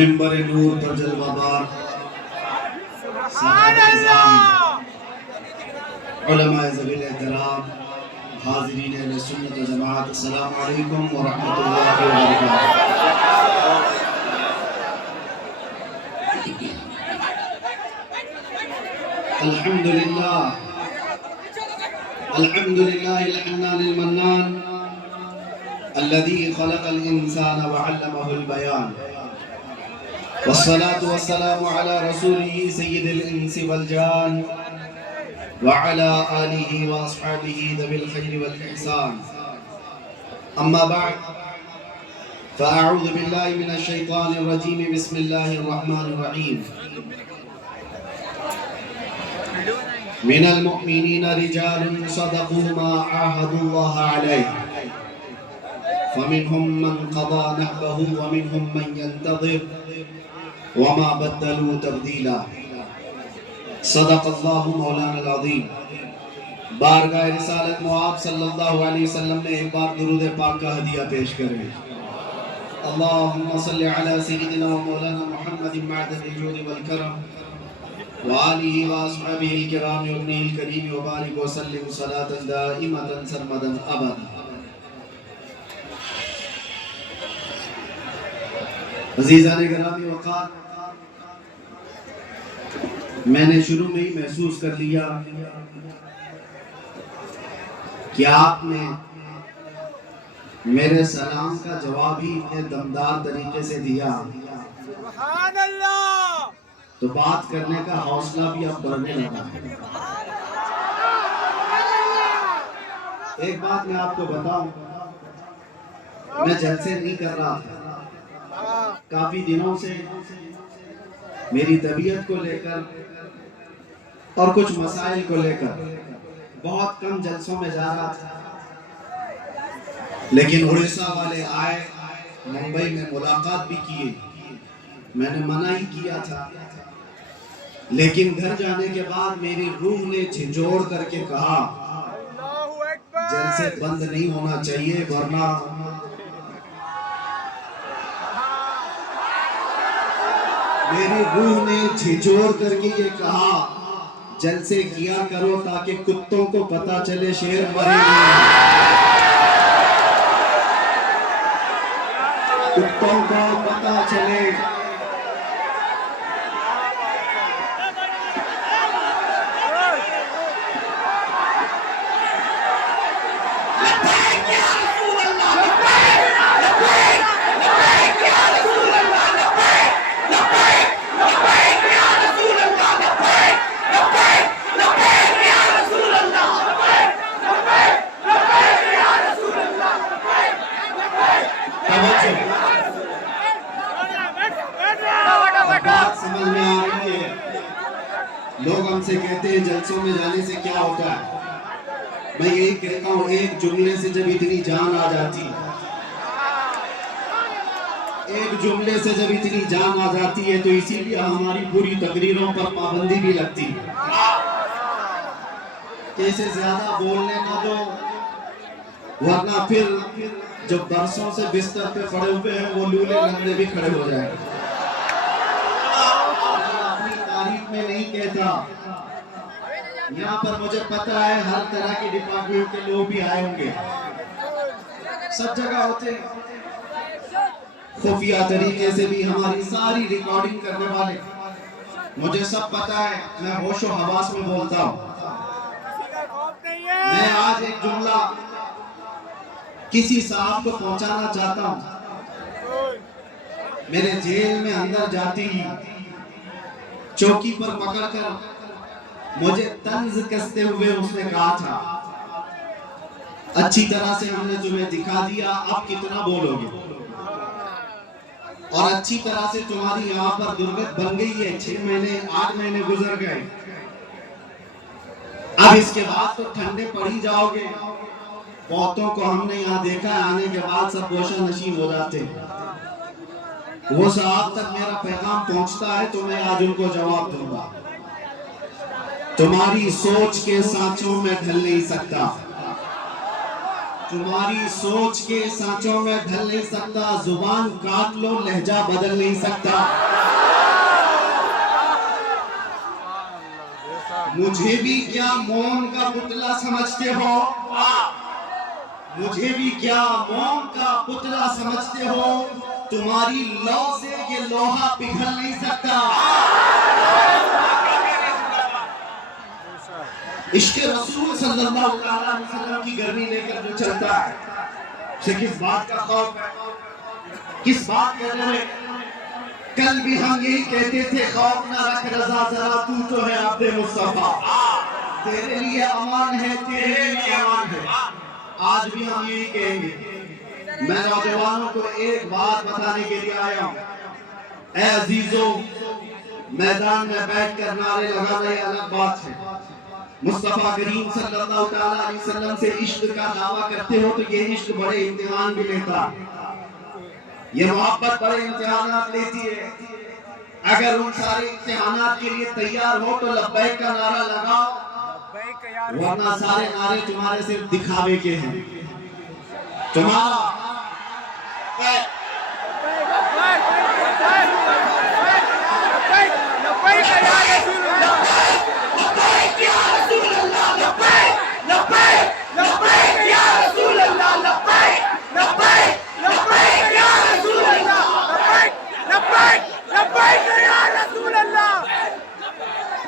منبر نور پر جلوہ بار صاحب نظام علماء ذویل احترام حاضرین اہل سنت و جماعت، السلام علیکم ورحمۃ اللہ وبرکاتہ۔ الحمدللہ الحنان المنان الذي خلق الإنسان وعلمه البيان، والصلاة والسلام على رسوله سيد الإنس والجان وعلى آله وأصحابه ذوي الخير والإحسان، أما بعد فأعوذ بالله من الشيطان الرجيم، بسم الله الرحمن الرحيم۔ من المؤمنين رجال صدقوا ما عاهدوا الله عليه، فمنهم من قضى نحبه ومنهم من ينتظر وما بدلوا تبديلا۔ صدق اللہ مولانا العظیم۔ بارگاہ رسالت معاب صلی اللہ علیہ وسلم نے ایک بار درود پاک کا ہدیہ پیش کریں۔ اللہم صلی علی سیدنا و مولانا محمد معدن الجود والکرم وآلہ واصحابہ الکرام وابنہ الکریم وبارک وسلم صلاة دائمة سرمدا ابدا۔ عزیزان گرامی وقار، میں نے شروع میں ہی محسوس کر لیا کہ آپ نے میرے سلام کا جواب ہی اتنے دمدار طریقے سے دیا، سبحان اللہ، تو بات کرنے کا حوصلہ بھی اب بڑھنے لگا ہے۔ ایک بات میں آپ کو بتاؤں، میں جلسے نہیں کر رہا تھا، کافی دنوں سے میری طبیعت کو لے کر اور کچھ مسائل کو لے کر بہت کم جلسوں میں جا رہا تھا، لیکن اڑیسہ والے آئے، ممبئی میں ملاقات بھی کیے، میں نے منع ہی کیا تھا، لیکن گھر جانے کے بعد میری روح نے جھنجھوڑ کر کے کہا جلسے بند نہیں ہونا چاہیے، ورنہ میری روح نے جھنجھوڑ کر کے یہ کہا جلسے کیا کرو تاکہ کتوں کو پتا چلے شیر مرے نہیں، کتوں کو پتا چلے۔ سمجھ میں آ رہی ہے؟ لوگ ہم سے کہتے ہیں جلسوں میں جانے سے کیا ہوتا ہے، میں یہی کہتا ہوں ایک جملے سے جب اتنی جان آ جاتی، ایک جملے سے جب اتنی جان آ جاتی ہے تو اسی لیے ہماری پوری تقریروں پر پابندی بھی لگتی ہے کہ اسے زیادہ بولنے نہ دو، ورنہ پھر جو برسوں سے بستر پہ پڑے ہوئے ہیں وہ لولے لنگڑے بھی کھڑے ہو جائیں گے۔ میں نہیں کہتا، یہاں پر مجھے پتہ ہے ہر طرح کے ڈپارٹمنٹ کے لوگ بھی آئے ہوں گے، سب جگہ ہوتے خفیہ طریقے سے بھی ہماری ساری ریکارڈنگ کرنے والے، مجھے سب پتہ ہے، میں ہوش و حواس میں بولتا ہوں۔ میں آج ایک جملہ کسی صاحب کو پہنچانا چاہتا ہوں، میرے جیل میں اندر جاتی ہی چوکی پر پکڑ کر مجھے طنز کستے ہوئے اس نے کہا تھا اچھی طرح سے ہم نے تمہیں دکھا دیا، اب کتنا بولو گے، اور اچھی طرح سے تمہاری یہاں پر درگت بن گئی ہے، 6 مہینے 8 مہینے گزر گئے، اب اس کے بعد تو ٹھنڈے پڑ ہی جاؤ گے۔ بہتوں کو ہم نے یہاں دیکھا ہے آنے کے بعد سب گوشہ نشین ہو جاتے ہیں، وہ صاحب تک میرا پیغام پہنچتا ہے تو میں آج ان کو جواب دوں گا، تمہاری سوچ کے سانچوں میں ڈھل نہیں سکتا، تمہاری سوچ کے سانچوں میں ڈھل نہیں سکتا، زبان کاٹ لو لہجہ بدل نہیں سکتا۔ مجھے بھی کیا موم کا پتلا سمجھتے ہو؟ مجھے بھی کیا موم کا پتلا سمجھتے ہو؟ تمہاری لو سے یہ لوہا پگھل نہیں سکتا۔ عشق رسول صلی اللہ علیہ وسلم کی گرمی لے کر جو چلتا ہے، اسے کس بات کا خوف ہے؟ کس بات کا ڈر ہے؟ کل بھی ہم یہی کہتے تھے، خوف نہ رکھ رضا ذرا، تو تو ہے عبد مصطفیٰ، تیرے لیے امان ہے، تیرے لیے امان ہے۔ آج بھی ہم یہی کہیں گے۔ میں نوجوانوں کو ایک بات بتانے کے لیے آیا ہوں، اے عزیزو، میدان میں بیٹھ کر نعرے لگانا یہ الگ بات ہے، مصطفیٰ کریم صلی اللہ علیہ وسلم سے عشق کا دعویٰ کرتے ہو تو یہ عشق بڑے امتحان بھی لیتا، یہ محبت بڑے امتحانات لیتی ہے۔ اگر ان سارے امتحانات کے لیے تیار ہو تو لبیک کا نعرہ لگاؤ، ورنہ سارے نعرے تمہارے صرف دکھاوے کے ہیں۔ تمہارا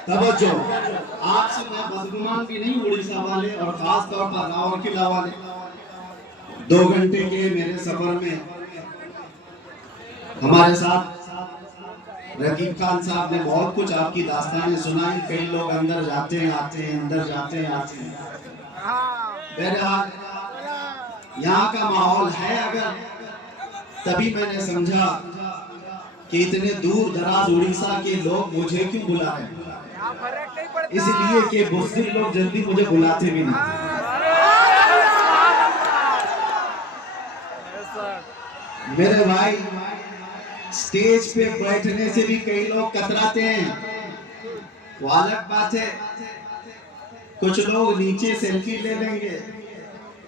توجہ، آپ سے میں بدگمان بھی نہیں، اڑیسہ والے اور خاص طور پر لاہور قلعہ والے، 2 گھنٹے کے میرے سفر میں ہمارے ساتھ رقیب خان صاحب نے بہت کچھ آپ کی داستانیں سنائی، کئی لوگ اندر جاتے ہیں آتے ہیں، اندر جاتے ہیں آتے ہیں۔ بہرحال یہاں کا ماحول ہے اگر، تبھی میں نے سمجھا کہ اتنے دور دراز اڑیسہ کے لوگ مجھے کیوں بلا رہے ہیں، اس لیے کہ بزدل لوگ جلدی مجھے بلاتے بھی نہیں۔ میرے بھائی، سٹیج پہ بیٹھنے سے بھی کئی لوگ کتراتے ہیں، وہ الگ بات ہے، کچھ لوگ نیچے سیلفی لے لیں گے،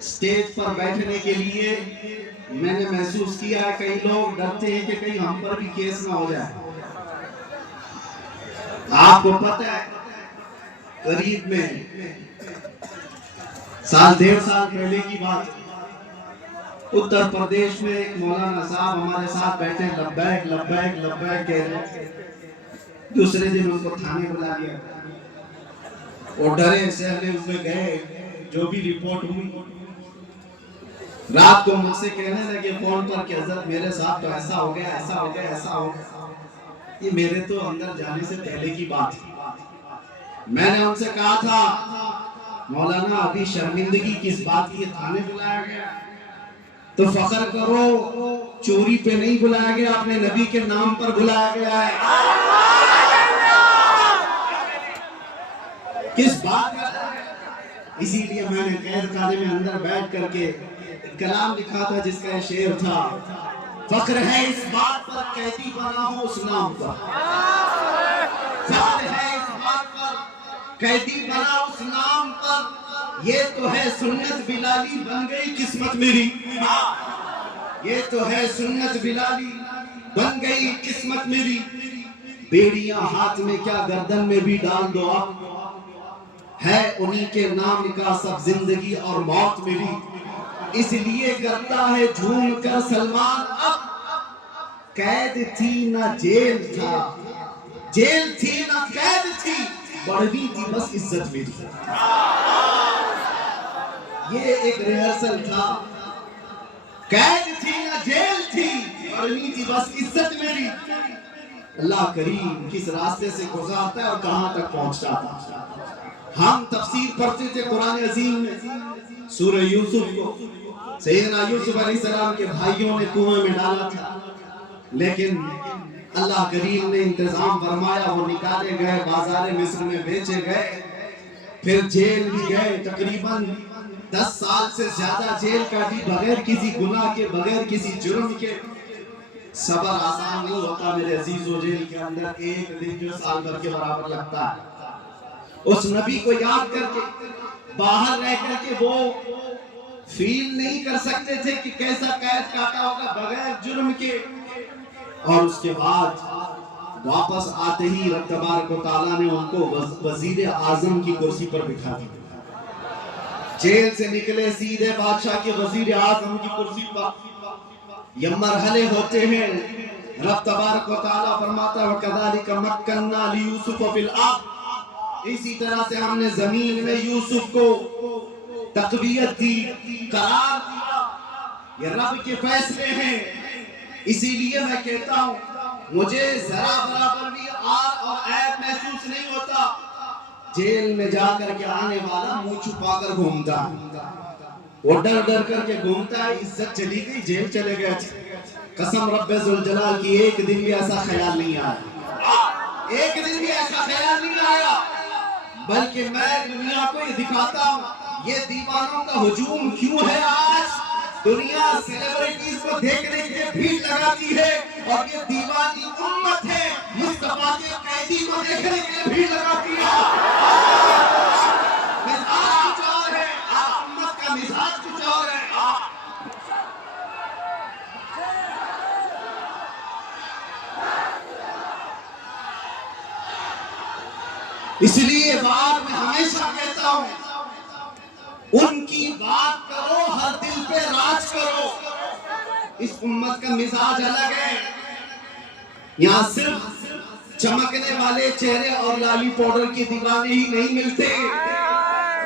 سٹیج پر بیٹھنے کے لیے میں نے محسوس کیا ہے کئی لوگ ڈرتے ہیں کہ کہیں ہم پر بھی کیس نہ ہو جائے۔ آپ کو پتہ ہے قریب میں 1.5 سال پہلے کی بات، اتر پردیش میں ایک مولانا صاحب ہمارے ساتھ بیٹھے، لبیک لبیک لبیک کہہ رہے، دوسرے دن ان کو تھانے بلا لیا، وہ ڈرے سہلے اس میں گئے، جو بھی رپورٹ ہوئی، رات کو مجھ سے کہنے لگے فون پر کہ حضرت میرے ساتھ تو ایسا ہو گیا ایسا ہو گیا ایسا ہو گیا۔ یہ میرے تو اندر جانے سے پہلے کی بات ہے۔ میں نے ان سے کہا تھا مولانا ابھی شرمندگی کس بات کی، تھانے بلایا گیا تو فخر کرو، چوری پہ نہیں بلایا گیا، اپنے نبی کے نام پر بلایا گیا ہے۔ کس بات کا؟ اسی لیے میں نے قید خانے میں اندر بیٹھ کر کے کلام لکھا تھا جس کا یہ شعر تھا، فخر ہے اس بات پر قیدی بنا ہوں اس نام پر، فخر ہے اس بات پر قیدی بنا اس نام پر، یہ تو ہے سنت بلالی بن گئی قسمت میری، یہ تو ہے سنت بلالی بن گئی قسمت میری، بیڑیاں ہاتھ میں کیا گردن میں بھی ڈال دو اب، ہے انہی کے نام کا سب زندگی اور موت میری، اس لیے کرتا ہے جھوم کر سلمان اب، قید تھی نہ جیل تھا، جیل تھی نہ قید تھی، بڑھنی تھی بس عزت میری۔ یہ ایک ریہرسل تھا، قید تھی نہ جیل تھی، بڑھنی تھی بس عزت میری۔ اللہ کریم کس راستے سے گزارتا ہے اور کہاں تک پہنچتا تھا۔ ہم تفسیر پڑھتے تھے قرآن عظیم میں، سورہ یوسف کو، سیدنا یوسف علیہ السلام کے بھائیوں نے کنویں میں ڈالا تھا، لیکن اللہ کریم نے انتظام فرمایا، وہ نکالے گئے، بازار مصر میں بیچے گئے، پھر جیل بھی گئے، تقریباً 10 سال سے زیادہ جیل کاٹی، بغیر کسی گناہ کے، بغیر کسی جرم کے۔ صبر آسان نہیں ہوتا میرے عزیزو، جیل کے اندر ایک دن جو سال بھر کے برابر لگتا ہے۔ اس نبی کو یاد کر کے، باہر رہ کر کے وہ فیل نہیں کر سکتے تھے کہ کیسا قید کاٹا ہوگا بغیر جرم کے. اور اس کے بعد واپس آتے ہی رب تبارک و تعالیٰ نے ان کو وزیر اعظم کی کرسی پر بٹھا دیا. جیل سے نکلے سیدھے بادشاہ کے وزیر اعظم کی کرسی پر. یہ مرحلے ہوتے ہیں. رب تبارک و تعالیٰ فرماتا ہے وَكَذَلِكَ مَكَّنَّا لِيُوسُفَ فِي الْأَرْضِ. اسی طرح سے ہم نے زمین میں یوسف کو تقویت دی، قرار دیا. یہ رب کے فیصلے ہیں. اسی لیے میں کہتا ہوں مجھے ذرا برابر بھی آر اور عیب محسوس نہیں ہوتا. جیل میں جا کر کے آنے والا منہ چھپا کر گھومتا، وہ ڈر ڈر کر کے گھومتا ہے. عزت چلی گئی، جیل چلے گئے. قسم رب ذوالجلال کی ایک دن بھی ایسا خیال نہیں آیا، ایک دن بھی ایسا خیال نہیں آیا. بلکہ میں دنیا کو یہ دکھاتا ہوں یہ دیوانوں کا ہجوم کیوں ہے. آج دنیا سیلیبریٹیز کو دیکھنے کے لیے بھیڑ لگاتی ہے اور یہ دیوانی امت ہے مصطفیٰ کے قیدی کو دیکھنے کے لیے بھیڑ لگاتی ہے. مزاج کچھ اور ہے، امت کا مزاج کچھ اور ہے. اس لیے بات میں ہمیشہ کہتا ہوں ان کی بات کرو، ہر دل پہ راج کرو. اس امت کا مزاج الگ ہے. یہاں صرف چمکنے والے چہرے اور لالی پاؤڈر کے دیوانے ہی نہیں ملتے.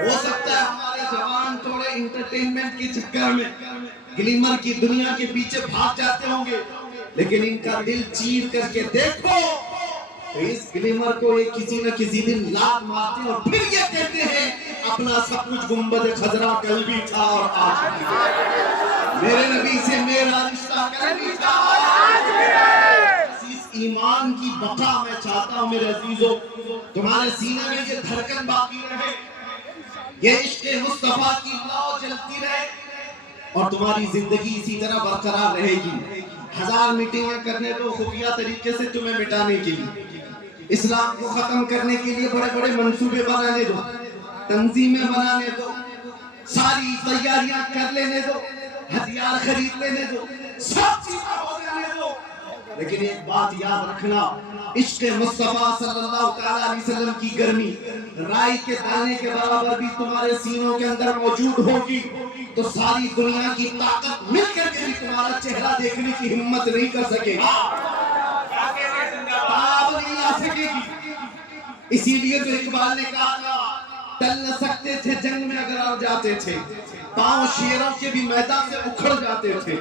ہو سکتا ہے ہمارے جوان تھوڑے انٹرٹینمنٹ کے چکر میں گلیمر کی دنیا کے پیچھے بھاگ جاتے ہوں گے، لیکن ان کا دل چیر کر کے دیکھو تو اس گلیمر کو ایک کسی نہ کسی دن لات مارتے ہیں اور پھر یہ کہتے ہیں اپنا سب کچھ گنبد خضرا کل بھی تھا اور آج بھی ہے. میرے نبی سے میرا رشتہ کل بھی تھا اور آج بھی ہے. اس ایمان کی بقا میں چاہتا ہوں میرے عزیزوں تمہارے سینے میں یہ دھڑکن باقی رہے، یہ عشق مصطفیٰ کی لو جلتی رہے اور تمہاری زندگی اسی طرح برقرار رہے گی. ہزار میٹنگیں کرنے دو خفیہ طریقے سے تمہیں مٹانے کے لیے، اسلام کو ختم کرنے کے لیے بڑے بڑے منصوبے بنانے دو، تنظیمیں بنانے دو، ساری تیاریاں کر لینے دو، ہتھیار خرید لینے دو، سب چیزیں ہو جانے دو، لیکن ایک بات یاد رکھنا عشق مصطفیٰ صلی اللہ علیہ وسلم کی گرمی رائی کے دانے کے برابر بھی تمہارے سینوں کے اندر موجود ہوگی تو ساری دنیا کی طاقت مل کر کے بھی تمہارا چہرہ دیکھنے کی ہمت نہیں کر سکے گی، تاب نہیں لا سکے گی. اسی لیے تو اقبال نے کہا تھا ٹل نہ سکتے تھے جنگ میں اگر آ جاتے تھے، پاؤں شیروں کے بھی میدان سے اکھڑ جاتے تھے،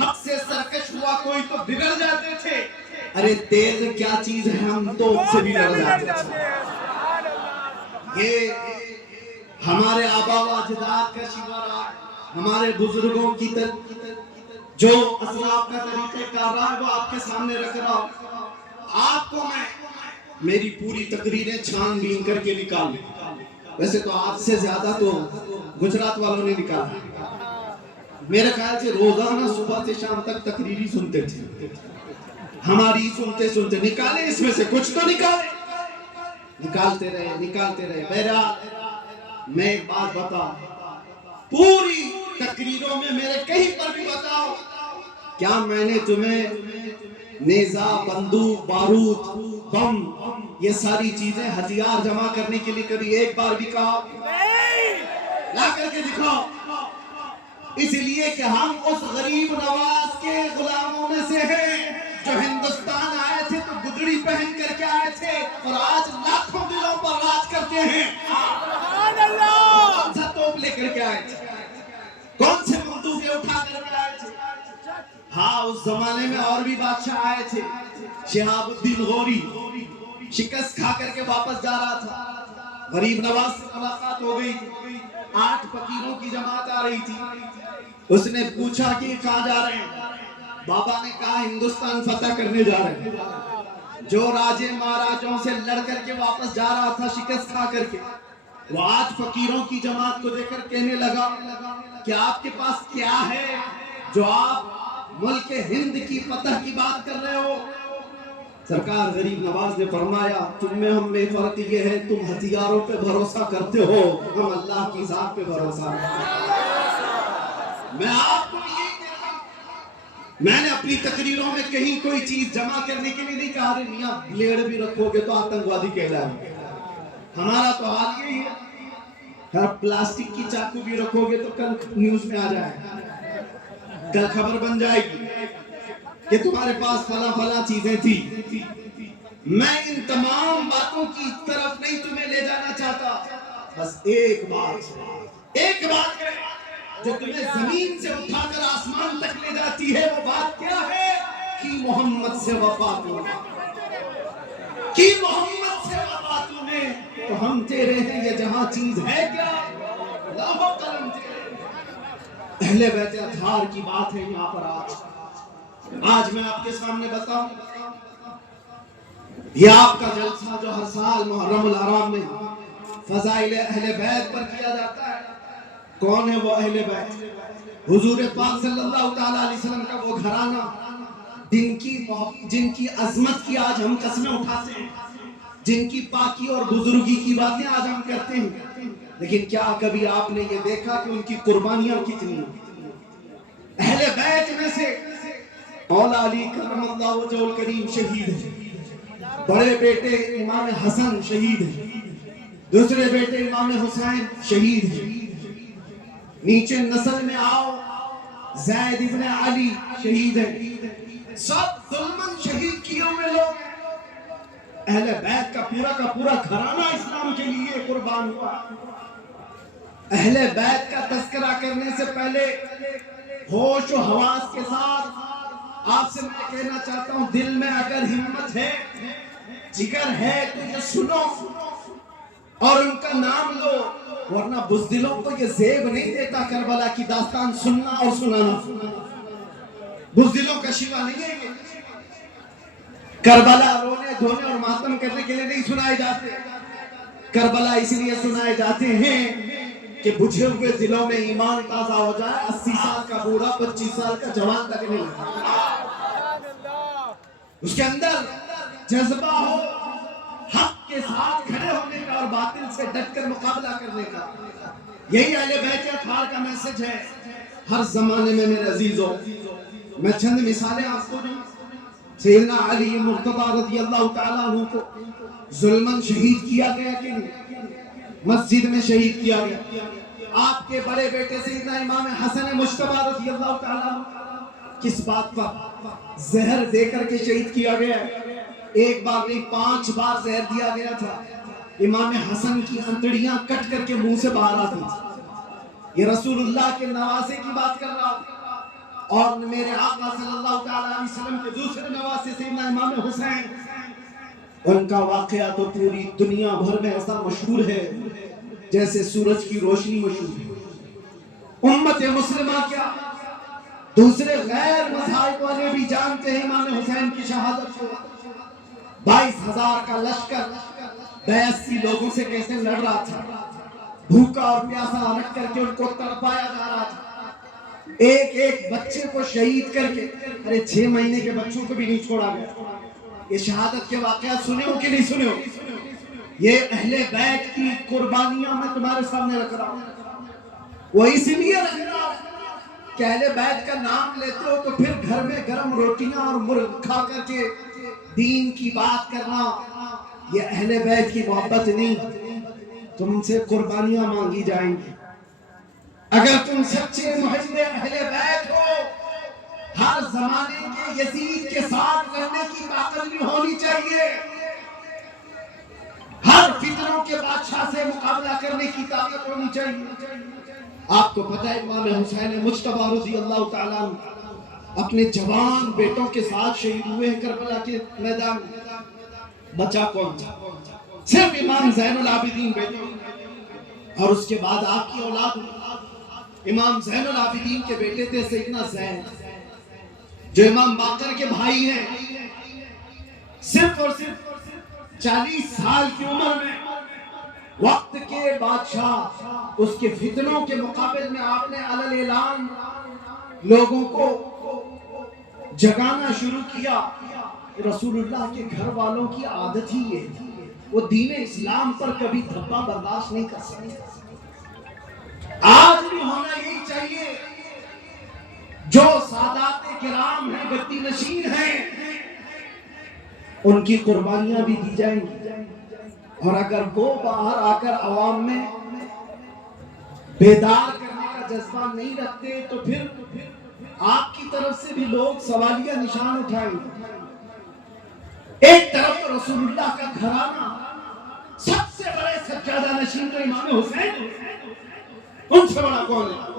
حق سے سرکش ہوا کوئی تو بگڑ جاتے تھے. ارے تیز کیا چیز ہے ہم تو ان سے بھی لڑ جاتے تھے. یہ ہمارے آبا و اجداد کا شیوہ، ہمارے بزرگوں کی جو اسلاف کا طریقہ کار رہا ہے وہ آپ کے سامنے رکھ رہا ہوں. آپ کو میں میری پوری تقریریں چھان بین کر کے نکال، ویسے تو آپ سے زیادہ تو گجرات والوں نے نکالا. میرے خیال سے روزانہ صبح سے شام تک تقریری سنتے تھے، ہماری سنتے سنتے نکالے اس میں سے کچھ تو نکالے. نکالتے رہے. بہرحال میں ایک بات بتاؤں، پوری تقریروں میں میرے کہیں پر بھی بتاؤ کیا میں نے تمہیں نیزہ، بندوق، بارود، بم یہ ساری چیزیں ہتھیار جمع کرنے کے لیے کبھی ایک بار بھی کہا؟ لا کر کے دکھاؤ. اس لیے کہ ہم اس غریب نواز کے غلاموں میں سے ہیں جو ہندوستان آئے تھے تو گدڑی پہن کر کے آئے تھے اور آج لاکھوں دلوں پر راج کرتے ہیں. کون سا توپ لے کر کے آئے تھے، کون سے بندوقیں اٹھا کر کے آئے تھے. ہاں اس زمانے میں اور بھی بادشاہ آئے تھے. شہاب الدین غوری شکست کھا کر کے واپس جا رہا تھا، غریب نواز سے ملاقات ہو گئی تھی، 8 فقیروں کی جماعت آ رہی تھی. اس نے پوچھا کہ کہاں جا رہے ہیں؟ بابا نے کہا ہندوستان فتح کرنے جا رہے ہیں. جو راجے مہاراجوں سے لڑ کر کے واپس جا رہا تھا شکست کھا کر کے، وہ 8 فقیروں کی جماعت کو دیکھ کر کہنے لگا کہ آپ کے پاس کیا ہے جو آپ ملک ہند کی فتح کی بات کر رہے ہو؟ سرکار غریب نواز نے فرمایا تم میں ہم میں فرق یہ ہے تم ہتھیاروں پہ بھروسہ کرتے ہو، ہم اللہ کی ذات پہ بھروسہ کرتے ہیں. میں آپ کو یہ کہتا ہوں، میں نے اپنی تقریروں میں کہیں کوئی چیز جمع کرنے کے لیے نہیں کہا رہے میاں بلیڈ بھی رکھو گے تو آتنکوادی کہلائیں گے. ہمارا تو حال یہی ہے، ہر پلاسٹک کی چاقو بھی رکھو گے تو کل نیوز میں آ جائے، کل خبر بن جائے گی کہ تمہارے پاس فلاں فلاں چیزیں تھی. میں ان تمام باتوں کی طرف نہیں تمہیں لے جانا چاہتا، بس ایک بات ہے جو تمہیں زمین سے اٹھا کر آسمان تک لے جاتی ہے. وہ بات کیا ہے؟ کہ محمد سے وفا کرنا، کہ محمد سے وفا تمہیں تو ہم تیرے ہیں. یہ جہاں چیز ہے کیا؟ لوح و قلم تیرے. اہل بیت اطہار کی بات ہے یہاں پر. آج میں آپ کے سامنے بتاؤں، یہ آپ کا جلسہ جو ہر سال محرم الحرام میں فضائل اہل بیت پر کیا جاتا ہے. کون ہے وہ اہل بیت؟ حضور پاک صلی اللہ تعالیٰ علیہ وسلم کا وہ گھرانہ جن کی عظمت کی آج ہم قسمیں اٹھاتے ہیں، جن کی پاکی اور بزرگی کی باتیں آج ہم کرتے ہیں. لیکن کیا کبھی آپ نے یہ دیکھا کہ ان کی قربانیاں کتنی ہیں؟ اہل بیت میں سے مولا علی کرم اللہ وجہہ الکریم شہید ہیں، بڑے بیٹے امام حسن شہید ہیں، دوسرے بیٹے امام حسین شہید ہیں. نیچے نسل میں آؤ، زید ابن علی شہید ہیں. سب ظلمن شہید کیے ہوئے لوگ ہیں. اہل بیت کا پورا گھرانہ اسلام کے لیے قربان ہوا. اہل بیت کا تذکرہ کرنے سے پہلے ہوش و حواس کے ساتھ آپ سے میں کہنا چاہتا ہوں، دل میں اگر ہمت ہے، جگر ہے تو یہ سنو اور ان کا نام لو، ورنہ بزدلوں کو یہ زیب نہیں دیتا کربلا کی داستان سننا اور سنانا. بزدلوں کا شیوا نہیں ہے یہ. کربلا رونے دھونے اور ماتم کرنے کے لیے نہیں سنائے جاتے. کربلا اس لیے سنائے جاتے ہیں کہ بجھے ہوئے دلوں میں ایمان تازہ ہو جائے. 80 سال کا بوڑھا 25 سال کا جوان لگنے لگا، اس کے اندر جذبہ ہو حق کے ساتھ کھڑے ہونے کا اور باطل سے ڈٹ کر مقابلہ کرنے کا. یہی اہل بیت اطہار کا میسج ہے ہر زمانے میں. میرے عزیزوں، میں چند مثالیں آپ کو دوں. سیدنا علی مرتضی رضی اللہ تعالیٰ عنہ کو ظلماً شہید کیا گیا کہ نہیں؟ مسجد میں شہید کیا گیا. آپ کے بڑے بیٹے سیدنا امام حسن مجتبی رضی اللہ تعالیٰ عنہ کس بات پر؟ زہر دے کر کے شہید کیا گیا. ایک بار نہیں 5 بار زہر دیا گیا تھا. امام حسن کی انتڑیاں کٹ کر کے منہ سے باہر آتی. یہ رسول اللہ کے نواسے کی بات کر رہا ہوں. اور میرے آقا صلی اللہ تعالیٰ علیہ وسلم کے دوسرے نواسے سیدنا امام حسین، ان کا واقعہ تو پوری دنیا بھر میں ایسا مشہور ہے جیسے سورج کی روشنی مشہور ہے. امت مسلمہ کیا دوسرے غیر مذاہب والے بھی جانتے ہیں امام حسین کی شہادت کو. 22,000 کا لشکر 82 لوگوں سے کیسے لڑ رہا تھا، بھوکا اور پیاسا رکھ کر کے ان کو تڑپایا جا رہا تھا. ایک ایک بچے کو شہید کر کے، 6 مہینے کے بچوں کو بھی نہیں چھوڑا گیا. یہ شہادت کے واقعات سنے ہو کہ نہیں سنے ہو؟ یہ اہل بیت کی قربانیاں میں تمہارے سامنے رکھ رہا ہوں. وہ اس لیے رکھ رہا ہوں کہ اہل بیت کا نام لیتے ہو تو پھر گھر میں گرم روٹیاں اور مرغ کھا کر کے دین کی بات کرنا، یہ اہل بیت کی محبت نہیں. تم سے قربانیاں مانگی جائیں گی. اگر تم سچے محب اہل بیت ہو، ہر زمانے کے یزید کے ساتھ لڑنے کی طاقت بھی ہونی چاہیے. ہر فتنوں کے بادشاہ سے مقابلہ کرنے کی طاقت ہونی چاہیے. آپ کو پتہ ہے امام حسین مجتبی رضی اللہ تعالیٰ عنہ اپنے جوان بیٹوں کے ساتھ شہید ہوئے ہیں کربلا کے میدان میں. بچہ کون تھا؟ صرف امام زین العابدین بیٹے. اور اس کے بعد آپ کی اولاد امام زین العابدین کے بیٹے تھے سیدنا زین، جو امام باقر کے بھائی ہیں. صرف اور صرف 40 سال کی عمر میں وقت کے بادشاہ اس کے فتنوں کے مقابل میں آپ نے علل اعلان لوگوں کو جگانا شروع کیا. رسول اللہ کے گھر والوں کی عادت ہی یہ تھی، وہ دین اسلام پر کبھی دھبا برداشت نہیں کر سکتے. آج بھی ہونا یہی چاہیے. جو سادات کرام ہیں، گدی نشین ہیں، ان کی قربانیاں بھی دی جائیں گی۔ اور اگر وہ باہر آ کر عوام میں بیدار کرنے کا جذبہ نہیں رکھتے تو پھر آپ کی طرف سے بھی لوگ سوالیہ نشان اٹھائیں گے۔ ایک طرف تو رسول اللہ کا گھرانہ، سب سے بڑے سجادہ نشین تو امام حسین، ان سے بڑا کون ہے؟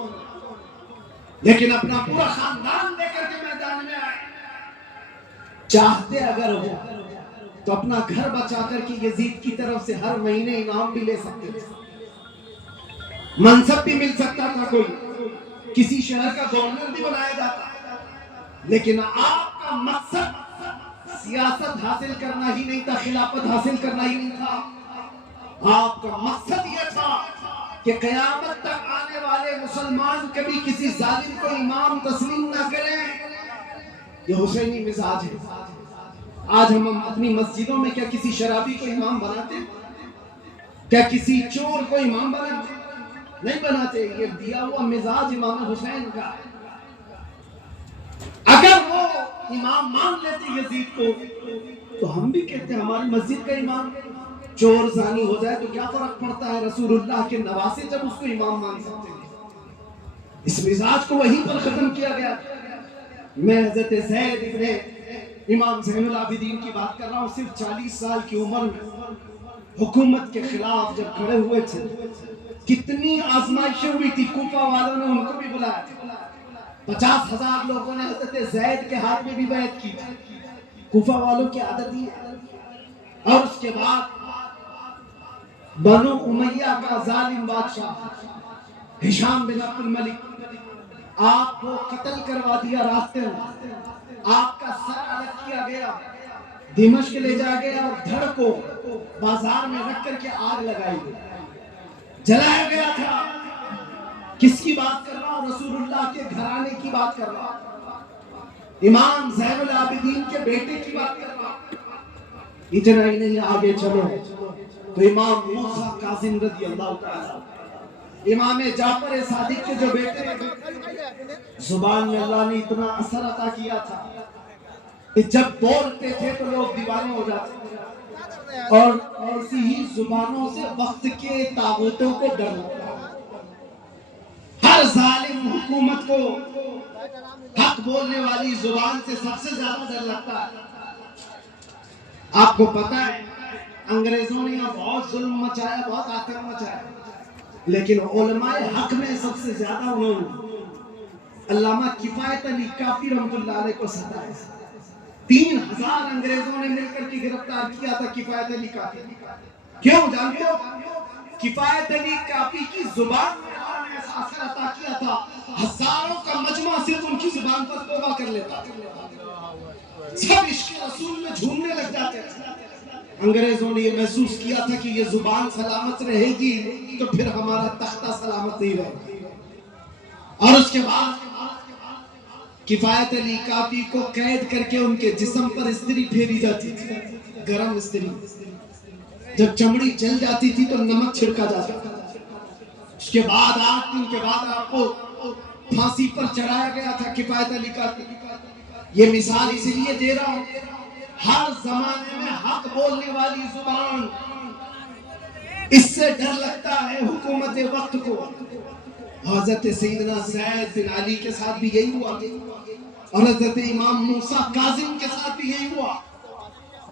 لیکن اپنا پورا خاندان لے کر کے میدان میں آئے۔ چاہتے اگر ہو تو اپنا گھر بچا کر کے یزید کی طرف سے ہر مہینے انعام بھی لے سکتے تھے، منصب بھی مل سکتا تھا، کوئی کسی شہر کا گورنر بھی بنایا جاتا، لیکن آپ کا مقصد سیاست حاصل کرنا ہی نہیں تھا، خلافت حاصل کرنا ہی نہیں تھا۔ آپ کا مقصد یہ تھا کہ قیامت تک آنے والے مسلمان کبھی کسی ظالم کو امام تسلیم نہ کریں۔ یہ حسینی مزاج ہے۔ آج ہم اپنی مسجدوں میں کیا کسی شرابی کو امام بناتے؟ کیا کسی چور کو امام بناتے؟ نہیں بناتے۔ یہ دیا ہوا مزاج امام حسین کا۔ اگر وہ امام مان لیتے یزید کو تو ہم بھی کہتے ہیں ہماری مسجد کا امام چور زانی ہو جائے تو کیا فرق پڑتا ہے، رسول اللہ کے نواسے جب اس کو امام مان سکتے ہیں۔ اس مزاج کو وہیں پر ختم کیا گیا۔ میں حضرت زید ابن امام زین العابدین کی بات کر رہا ہوں، صرف 40 سال کی عمر میں حکومت کے خلاف جب کھڑے ہوئے تھے، کتنی آزمائشیں ہوئی تھی۔ کوفہ والوں نے ان کو بھی بلایا، 50,000 لوگوں نے حضرت زید کے ہاتھ میں بھی بیعت کی۔ کوفہ والوں کی عادت ہی ہے۔ اور اس کے بعد بنو امیہ کا ظالم بادشاہ ہشام بن عبد الملک آپ کو قتل کروا دیا، راستے میں آپ کا سر الگ کیا گیا، دمشق لے جا گیا اور دھڑ کو بازار میں رکھ کر کے آگ لگائی گئی، جلایا گیا تھا۔ کس کی بات کر رہا ہوں؟ رسول اللہ کے گھرانے کی بات کر رہا ہوں، امام زین العابدین کے بیٹے کی بات کر رہا ہوں۔ اتنا ہی نہیں، آگے چلو تو امام موسیٰ کاظم رضی اللہ تعالیٰ، امام جعفر صادق کے جو بیٹے ہیں، زبان میں اللہ نے اتنا اثر عطا کیا تھا کہ جب بولتے تھے تو لوگ دیوانے ہو جاتے تھے، اور ایسی ہی زبانوں سے وقت کے طاغوتوں کو ڈر لگتا ہے۔ ہر ظالم حکومت کو حق بولنے والی زبان سے سب سے زیادہ ڈر لگتا ہے۔ آپ کو پتا ہے انگریزوں نے یہاں بہت ظلم مچایا، بہت آتنک مچایا، لیکن علماء حق میں سب سے زیادہ انہوں نے علامہ کفایت علی کافی رحمت اللہ علیہ کو ستایا۔ 3000 انگریزوں نے مل کر کے گرفتار کیا تھا کفایت علی کافی۔ کیوں جانتے ہو؟ کفایت علی کافی کی زبان میں اللہ نے ایسا اثر عطا کیا تھا، ہزاروں کا مجمع صرف ان کی زبان پر توبہ کر لیتا تھا، سب عشق رسول میں جھومنے لگ جاتے تھے۔ انگریزوں نے یہ محسوس کیا تھا کہ یہ زبان سلامت رہے گی تو پھر ہمارا تختہ سلامت نہیں رہے گا۔ اور اس کے بعد کفایت علی کافی کو قید کر کے ان کے جسم پر استری پھیری جاتی تھی، گرم استری۔ جب چمڑی جل جاتی تھی تو نمک چھڑکا جاتا تھا۔ اس کے بعد 8 دن کے بعد آپ کو پھانسی پر چڑھایا گیا تھا کفایت علی کافی۔ یہ مثال اس لیے دے رہا ہوں، ہر زمانے میں حق بولنے والی زبان، اس سے ڈر لگتا ہے حکومت وقت کو۔ حضرت سیدنا زید بن علی کے ساتھ بھی یہی ہوا، اور حضرت امام موسیٰ کاظم کے ساتھ بھی یہی ہوا۔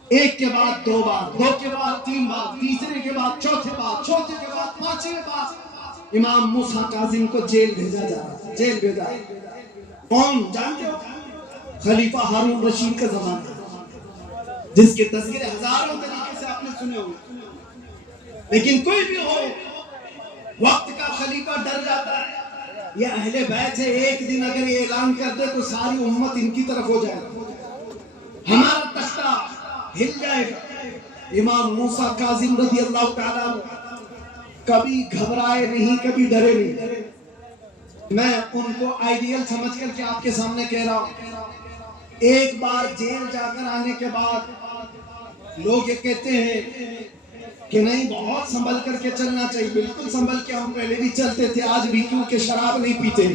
ایک کے بعد 2 بار، 2 کے بعد 3 بار، تیسرے کے بعد چوتھے بار، چوتھے کے بعد 5ویں بار امام موسیٰ کاظم کو جیل بھیجا جا رہا ہے، جیل بھیجا۔ کون جانتے ہو؟ خلیفہ ہارون رشید کا زمانہ، جس کے تذکرے ہزاروں طریقے سے آپ نے سنے ہوئے، لیکن کوئی بھی ہو وقت کا خلیفہ ڈر جاتا ہے۔ یہ اہل بیت ہے، ایک دن اگر یہ اعلان کر دے تو ساری امت ان کی طرف ہو جائے گا، ہمارا تختہ ہل جائے گا۔ امام موسیٰ کاظم رضی اللہ تعالیٰ کبھی گھبرائے نہیں، کبھی ڈرے نہیں۔ میں ان کو آئیڈیل سمجھ کر کے آپ کے سامنے کہہ رہا ہوں۔ ایک بار جیل جا کر آنے کے بعد لوگ یہ کہتے ہیں کہ نہیں بہت سنبھل کر کے چلنا چاہیے۔ بالکل سنبھل کے ہم پہلے بھی چلتے تھے، آج بھی، کیونکہ شراب نہیں پیتے۔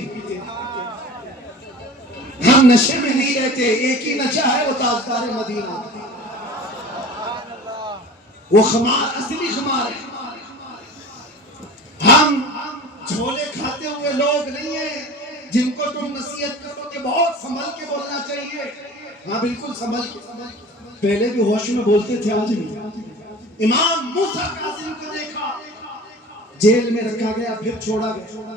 ہم نشے میں نہیں رہتے، ایک ہی نشہ ہے، وہ تاجدار مدینہ، وہ خمار اصلی خمار ہے۔ ہم جھولے کھاتے ہوئے لوگ نہیں ہیں جن کو تم نصیحت کرو کہ بہت سنبھل کے بولنا چاہیے۔ ہاں بالکل سنبھل کے، پہلے بھی ہوش میں بولتے تھے، آج بھی۔ امام موسیٰ کاظم کو دیکھا، جیل میں رکھا گیا، پھر چھوڑا گیا،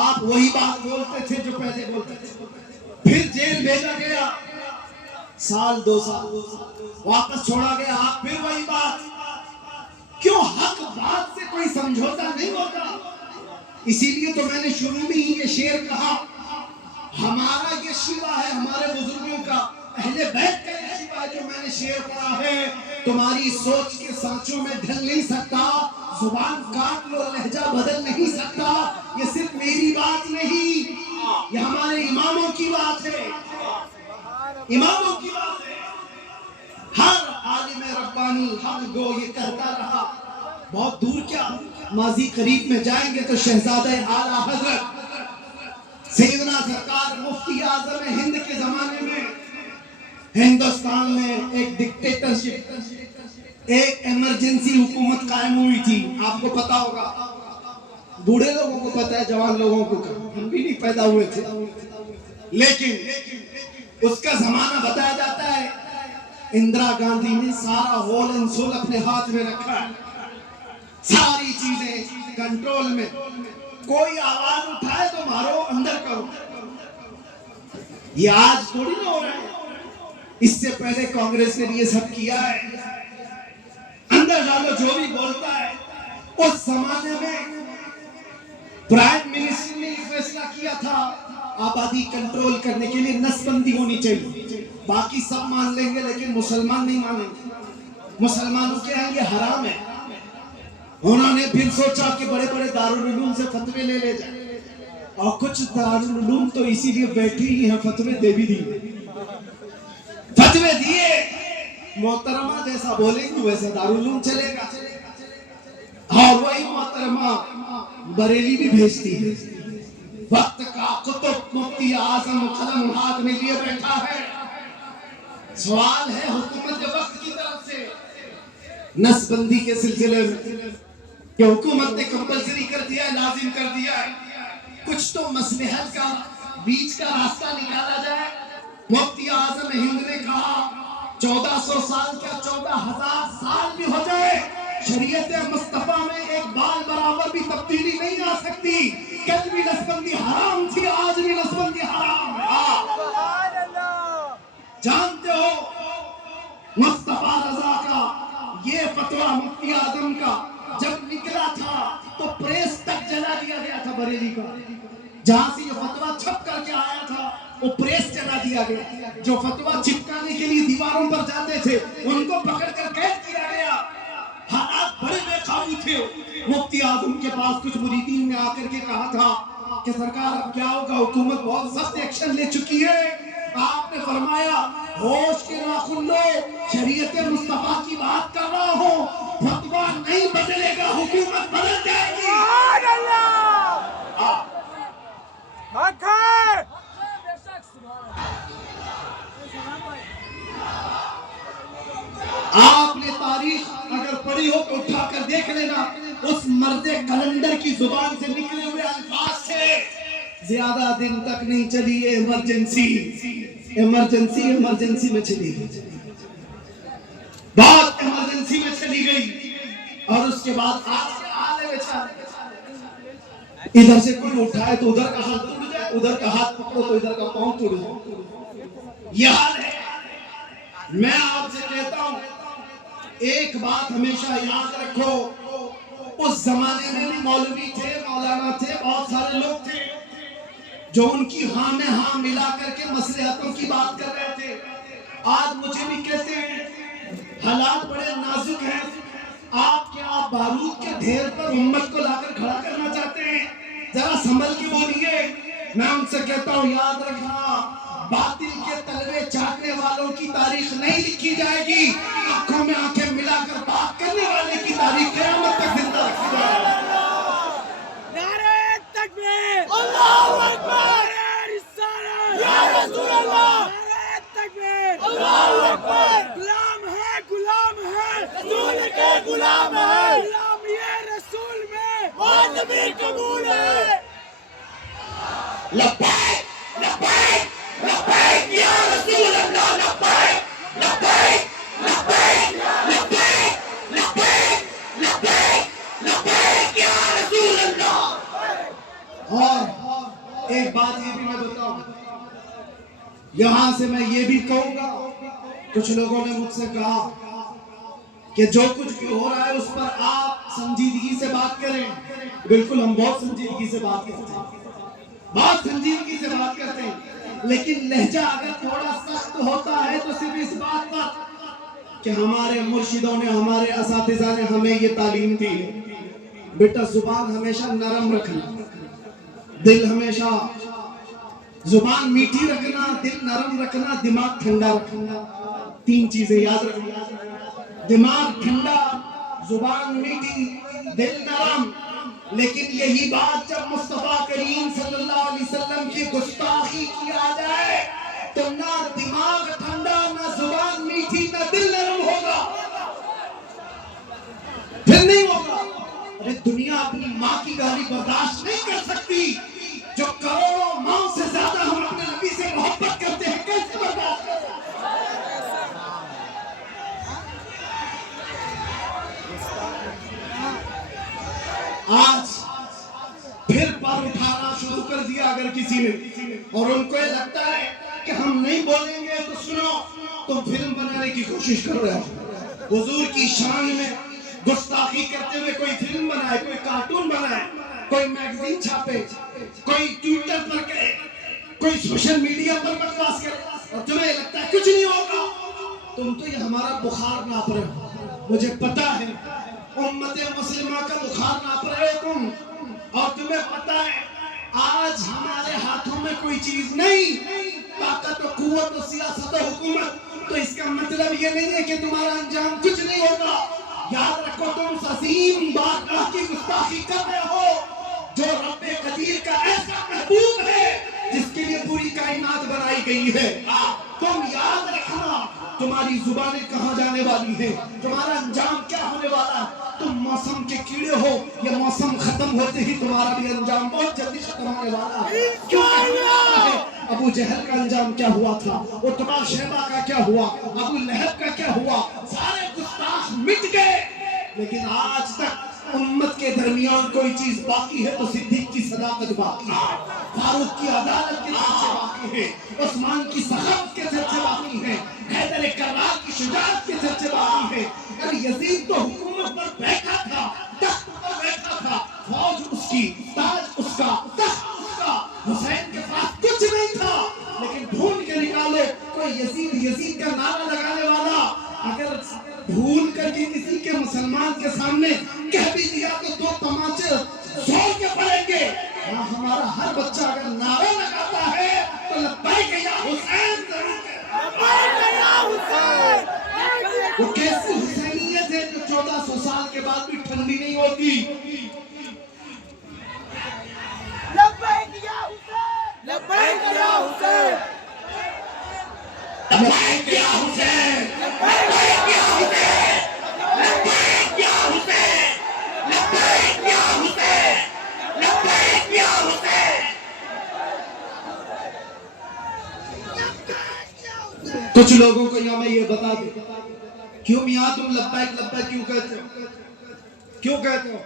آپ وہی بات بولتے تھے جو پہلے بولتے تھے، پھر جیل بھیجا گیا، سال 2 سال، واپس چھوڑا گیا، آپ پھر وہی بات۔ کیوں؟ حق بات سے کوئی سمجھوتا نہیں ہوتا۔ اسی لیے تو میں نے شروع میں ہی یہ شعر کہا، ہمارا یہ شیوہ ہے، ہمارے بزرگوں کا، اہل بیت کا یہ شیوہ ہے جو میں نے شعر پڑھا ہے۔ تمہاری سوچ کے سانچوں میں ڈھل نہیں سکتا، زبان کاٹ لو لہجہ بدل نہیں سکتا۔ یہ صرف میری بات نہیں، یہ ہمارے اماموں کی بات ہے، اماموں کی بات ہے۔ ہر عالم ربانی حق گو یہ کہتا رہا۔ بہت دور کیا، ماضی قریب میں جائیں گے تو شہزادہ اعلیٰ حضرت سیدنا سرکار مفتی اعظم ہند کے زمانے میں ہندوستان میں ایک ڈکٹیٹرشپ، ایک ایمرجنسی حکومت قائم ہوئی تھی، آپ کو پتا ہوگا، بوڑھے لوگوں کو پتا ہے، جوان لوگوں کو، ہم بھی نہیں پیدا ہوئے تھے، لیکن اس کا زمانہ بتایا جاتا ہے اندرا گاندھی نے سارا ہول اینڈ سول اپنے ہاتھ میں رکھا ہے، ساری چیزیں کنٹرول میں، کوئی آواز اٹھائے تو مارو، اندر کرو۔ یہ آج تھوڑی نہ ہو رہا ہے، اس سے پہلے کانگریس نے یہ سب کیا ہے، اندر ڈالو جو بھی بولتا ہے۔ اس زمانے میں پرائم منسٹر نے فیصلہ کیا تھا آبادی کنٹرول کرنے کے لیے نسل بندی ہونی چاہیے، باقی سب مان لیں گے لیکن مسلمان نہیں مانیں گے، مسلمانوں کے ہاں یہ حرام ہے۔ انہوں نے پھر سوچا کہ بڑے بڑے دارالعلوم سے فتوے لے لے جائیں، اور کچھ دارالعلوم تو اسی لیے بیٹھی ہی ہیں، فتوے دے بھی دیے، فتوے دیے، محترمہ جیسا بولیں گی ویسا دارالعلوم چلے گا، اور وہی محترمہ بریلی بھی بھیجتی ہے۔ وقت کا قطب مفتی اعظم قلم ہاتھ میں لیے بیٹھا ہے، سوال ہے حکومت وقت کی طرف سے نسل بندی کے سلسلے میں کہ حکومت نے کمپلسری کر دیا ہے، لازم کر دیا ہے، کچھ تو مصلحت کا بیچ کا راستہ نکالا جائے۔ مفتی اعظم ہند نے کہا 1400 سال کیا 14,000 سال بھی ہو جائے، شریعت مصطفیٰ میں ایک بال برابر بھی تبدیلی نہیں آ سکتی۔ کل بھی نسبندی حرام تھی، آج بھی نسبندی حرام ہے۔ جانتے ہو مصطفیٰ رضا کا یہ فتویٰ مفتی اعظم کا جب نکلا تھا تو پریس تک جلا دیا گیا تھا بریلی کا، جہاں سے یہ فتویٰ چھپ کر کے آیا تھا وہ پریس جلا دیا گیا، جو فتویٰ چھپکانے کے لیے دیواروں پر جاتے تھے ان کو پکڑ کر قید کیا گیا۔ حالات بڑے بے قابو تھے۔ مفتی اعظم کے پاس کچھ مریدین نے آ کر کے کہا تھا کہ سرکار اب کیا ہوگا، حکومت بہت سخت ایکشن لے چکی ہے۔ آپ نے فرمایا ہوش کے ناخن لو، شریعت مصطفیٰ کی بات کر رہا ہوں، فتویٰ نہیں بدلے گا، حکومت بدل جائے گی۔ سبحان اللہ، حق ہے۔ آپ نے تاریخ اگر پڑھی ہو تو اٹھا کر دیکھ لینا، اس مرد کلندر کی زبان سے نکلے ہوئے الفاظ سے زیادہ دن تک نہیں چلی یہ ایمرجنسی، ایمرجنسی میں چلی گئی، بہت ایمرجنسی میں چلی گئی، اور اس کے بعد آج کے حال ہے بیچارے، ادھر سے کوئی اٹھائے تو ادھر کا ہاتھ ٹوٹ جائے، ادھر کا ہاتھ پکڑو تو ادھر کا پاؤں ٹوٹ جائے، یہ حال ہے۔ میں آپ سے کہتا ہوں ایک بات ہمیشہ یاد رکھو، اس زمانے میں بھی مولوی تھے، مولانا تھے، بہت سارے لوگ تھے جو ان کی ہاں میں ہاں ملا کر کے مصلحتوں کی بات کر رہے تھے۔ آج مجھے بھی کہتے ہیں حالات بڑے نازک ہیں، آپ کیا بارود کے ڈھیر پر امت کو لا کر کھڑا کرنا چاہتے ہیں؟ ذرا سنبھل کے بولیے۔ میں ان سے کہتا ہوں یاد رکھنا، باطل کے تلوے چاٹنے والوں کی تاریخ نہیں لکھی جائے گی، آنکھوں میں آنکھیں ملا کر بات کرنے والے کی تاریخ قیامت تک زندہ رکھی جائے گی۔ نعرہ تکبیر، اللہ اکبر، نعرہ رسالت، یا رسول ضمیر قبول ہے. لبیک لبیک لبیک یا رسول اللہ لبیک لبیک لبیک لبیک لبیک لبیک لبیک یا رسول اللہ. اور ایک بات یہ بھی میں بتاؤں، یہاں سے میں یہ بھی کہوں گا، کچھ لوگوں نے مجھ سے کہا کہ جو کچھ بھی ہو رہا ہے اس پر آپ سنجیدگی سے بات کریں. بالکل ہم بہت سنجیدگی سے بات کرتے ہیں، بہت سنجیدگی سے بات کرتے ہیں، لیکن لہجہ اگر تھوڑا سخت ہوتا ہے تو صرف اس بات پر کہ ہمارے مرشدوں نے، ہمارے اساتذہ نے ہمیں یہ تعلیم دی ہے، بیٹا زبان ہمیشہ نرم رکھنا، دل ہمیشہ، زبان میٹھی رکھنا، دل نرم رکھنا، دماغ ٹھنڈا رکھنا. 3 چیزیں یاد رکھنا، دماغ ٹھنڈا، زبان میٹھی، دل نرم. لیکن یہی بات جب مصطفیٰ کریم صلی اللہ علیہ وسلم کی گستاخی کی آ جائے تو نہ دماغ ٹھنڈا، نہ زبان میٹھی، نہ دل نرم ہوگا، پھر نہیں ہوگا. ارے دنیا اپنی ماں کی گالی برداشت نہیں کر سکتی، جو کروڑوں ماں سے زیادہ ہم اپنے نبی سے محبت کرتے ہیں، کیسے برداشت کر سکتے ہیں؟ آج پھر پر اٹھانا شروع کر دیا اگر کسی نے، اور ان کو یہ لگتا ہے کہ ہم نہیں بولیں گے تو سنو، تم فلم بنانے کی کوشش کر رہے ہو. حضور کی شان میں گستاخی کرتے ہوئے کوئی فلم بنائے، کوئی کارٹون بنائے، کوئی میگزین چھاپے، کوئی ٹویٹر پر کرے، کوئی سوشل میڈیا پر بکواس کرے، اور تمہیں یہ لگتا ہے کچھ نہیں ہوگا. تم تو یہ ہمارا بخار ناپ رہے ہو. مجھے پتا ہے امت مسلمہ کا بخار ناپ رہے ہو تم، اور تمہیں پتا ہے آج ہمارے ہاتھوں میں کوئی چیز نہیں، طاقت و قوت و سیاست و حکومت، تو اس کا مطلب یہ نہیں ہے کہ تمہارا انجام کچھ نہیں ہوگا. یاد رکھو تم اس عظیم بارگاہ کی گستاخی کر رہے ہو جو رب قدیر کا ایسا محبوب ہے جس کے لیے پوری کائنات بنائی گئی ہے. تم یاد رکھنا تمہاری زبانیں کہاں جانے والی ہیں، تمہارا انجام کیا ہونے والا ہے. تم موسم کے کیڑے ہو، یہ موسم ختم ہوتے ہی تمہارا بھی انجام بہت جلدی ختم ہونے والا ہے. ابو جہل کا انجام کیا ہوا تھا، عتبہ شیبہ کا کیا ہوا، ابو لہب کا کیا ہوا، سارے گستاخ مٹ گئے. لیکن آج تک امت کے درمیان کوئی چیز باقی ہے تو صدیق کی صداقت باقی ہے، فاروق کی عدالت کے چرچے باقی ہیں، عثمان کی سخاوت کے چرچے باقی ہیں، حیدر کرار کی شجاعت کے چرچے باقی ہیں. ارے یزید تو حکومت پر بیٹھا تھا، تخت پر بیٹھا تھا، فوج اس کی، تاج اس کا، تخت اس کا. حسین کے پاس کچھ نہیں تھا، لیکن ڈھونڈ کے نکالو کوئی یزید کا نعرہ لگانے والا اگر بھول کر کے کسی کے مسلمان کے سامنے کہہ بھی دیا تو 2 تماچے زور کے پڑیں گے. ہمارا ہر بچہ اگر نعرہ لگاتا ہے تو لبیک یا حسین ضرور کہتا ہے. لبیک یا حسین. وہ کیسی حسینیت ہے جو 1400 سال کے بعد بھی ٹھنڈی نہیں ہوتی. لبیک یا حسین. لبیک یا حسین. لبیک یا حسین. لبیک یا حسین. لبیک یا حسین. لبیک یا حسین. لبیک یا حسین. کچھ لوگوں کو یہاں میں یہ بتا دوں، کیوں میاں تم لبیک لبیک کیوں کہتے ہو، کیوں کہتے ہو؟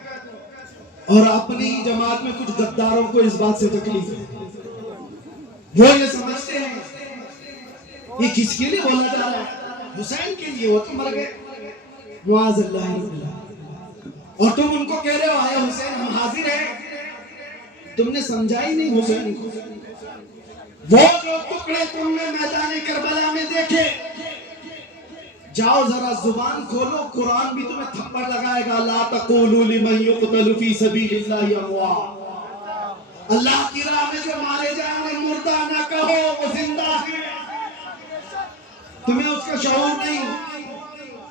اور اپنی جماعت میں کچھ غداروں کو اس بات سے تکلیف ہے. وہ یہ سمجھتے ہیں یہ کس کے لیے بولا جا رہا ہے، حسین کے لیے، وہ تو مر گئے معاذ اللہ. اور تم ان کو کہہ رہے ہو آیا حسین ہم حاضر ہیں. تم نے سمجھا ہی نہیں حسین کو. وہ جو ٹکڑے تم نے میدان کربلا میں دیکھے، جاؤ ذرا زبان کھولو، قرآن بھی تمہیں تھپڑ لگائے گا. لا تقولوا لمن يقتل في سبيل الله اموات. اللہ کی راہ میں جو مارے جائیں انہیں مردہ نہ کہو، وہ زندہ ہیں. تمہیں اس کا شعور نہیں.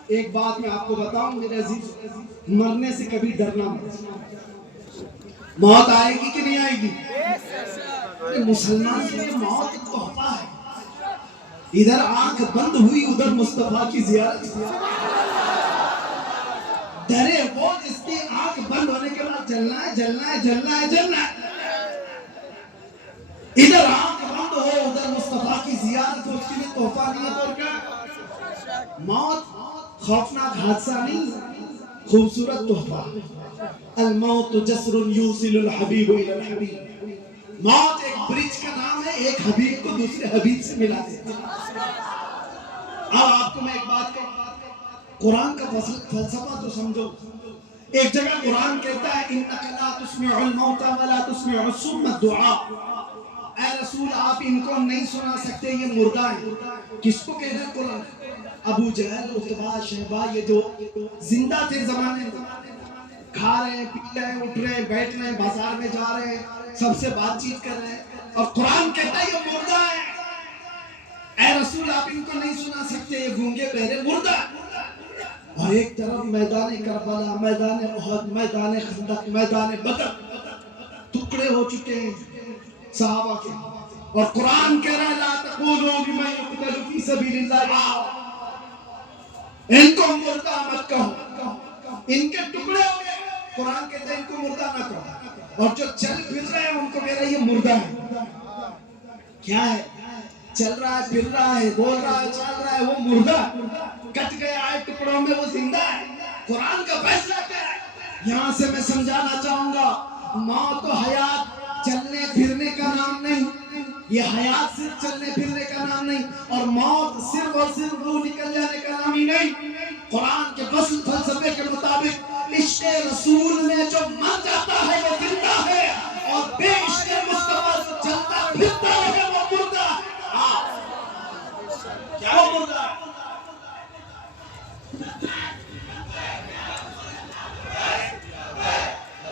ایک بات میں آپ کو بتاؤں میرے عزیز، مرنے سے کبھی ڈرنا مت. موت آئے گی کہ نہیں آئے گی؟ مسلمان کے لیے موت ایک تحفہ ہے. ادھر آنکھ بند ہوئی ادھر مصطفیٰ کی زیارت. ڈرے وہ جس کی آنکھ بند ہونے کے بعد جلنا ہے جلنا ہے جلنا ہے جلنا ہے. ادھر آنکھ بند ہو ادھر مصطفیٰ کی زیارت ہو اس کے لیے تحفہ نیت اور کیا موت خوفناک حادثہ نہیں خوبصورت تحفہ. الموت جسر یوصل الحبیب الی الحبیب. موت ایک برج کا نام ہے ایک حبیب کو دوسرے حبیب سے ملا دیتا ہے. اب آپ کو میں ایک بات کہوں قرآن کا فلسفہ تو سمجھو. ایک جگہ قرآن کہتا ہے انک لا تسمع الموتى ولا تسمع الصم الدعاء. اے رسول آپ ان کو نہیں سنا سکتے یہ مردہ ہیں. کس کو کہہ رہا ہے قرآن؟ ابو جہل عتبہ شیبہ یہ جو زندہ تھے زمانے میں کھا رہے ہیں پی رہے ہیں اٹھ رہے ہیں بیٹھ رہے ہیں بازار میں جا رہے ہیں سب سے بات چیت کر رہے ہیں اور قرآن کہتا ہے یہ مردہ ہے. اے رسول آپ ان کو نہیں سنا سکتے یہ گونگے بہرے مردہ. اور ایک طرف میدان کربلا میدان احد میدان خندق میدان بدر ٹکڑے ہو چکے ہیں صحابہ کے اور قرآن کہہ رہا ہے لا تقولوا لمن يقتل في سبيل الله. ان کو مردہ مت کہو ان کے ٹکڑے ہو گئے. قرآن کہتا ہے ان کو مردہ نہ کہو اور جو چل پھر رہے ہیں ان کو کہہ رہا ہے یہ مردہ ہے. کیا ہے چل رہا ہے پھر رہا ہے بول رہا ہے چل رہا ہے وہ مردہ کٹ گیا ہے ٹکڑوں میں وہ زندہ ہے. قرآن کا فیصلہ کیا ہے؟ یہاں سے میں سمجھانا چاہوں گا موت و حیات چلنے پھرنے کا نام نہیں. یہ حیات صرف چلنے پھرنے کا نام نہیں اور موت صرف اور صرف روح نکل جانے کا نام ہی نہیں. قرآن کے فلسفے کے مطابق عشق رسول میں جو مر جاتا ہے وہ زندہ ہے اور بے عشق مصطفیٰ جو چلتا پھرتا ہے وہ مردہ ہے. کیا وہ مردہ ہے؟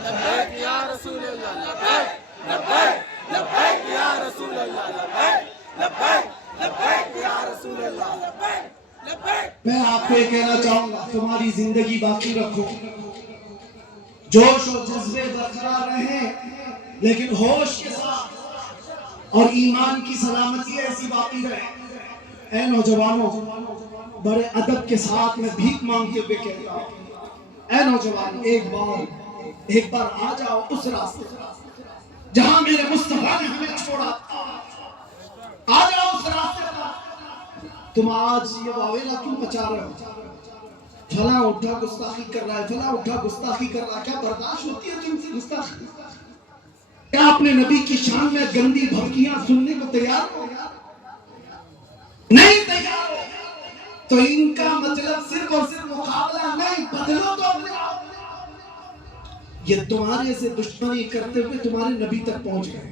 لبیک یا رسول اللہ لبیک لبیک لبیک یا رسول اللہ لبیک لبیک لبیک یا رسول اللہ لبیک لبیک. میں آپ کو یہ کہنا چاہوں گا تمہاری زندگی باقی رکھو جوش و جذبے برقرار رہیں لیکن ہوش کے ساتھ اور ایمان کی سلامتی ایسی باقی رہے. اے نوجوانوں بڑے ادب کے ساتھ میں بھیک مانگتے ہوئے کہتا ہوں اے نوجوانوں ایک بار آ جاؤ اس راستے جہاں میرے مصطفیٰ نے ہمیں چھوڑا. آ جاؤ اس راستے پر. تم آج یہ واویلا کیوں مچا رہے ہو؟ فلاں اٹھا گستاخی کر رہا ہے فلاں اٹھا گستاخی کر رہا ہے. کیا برداشت ہوتی ہے تم سے گستاخی؟ کیا اپنے نبی کی شان میں گندی بھڑکیاں سننے کو تیار ہو؟ نہیں تیار ہو تو ان کا مطلب صرف اور صرف مقابلہ نہیں بدلو تو اپنے آپ. یہ تمہارے سے دشمنی کرتے ہوئے تمہارے نبی تک پہنچ گئے.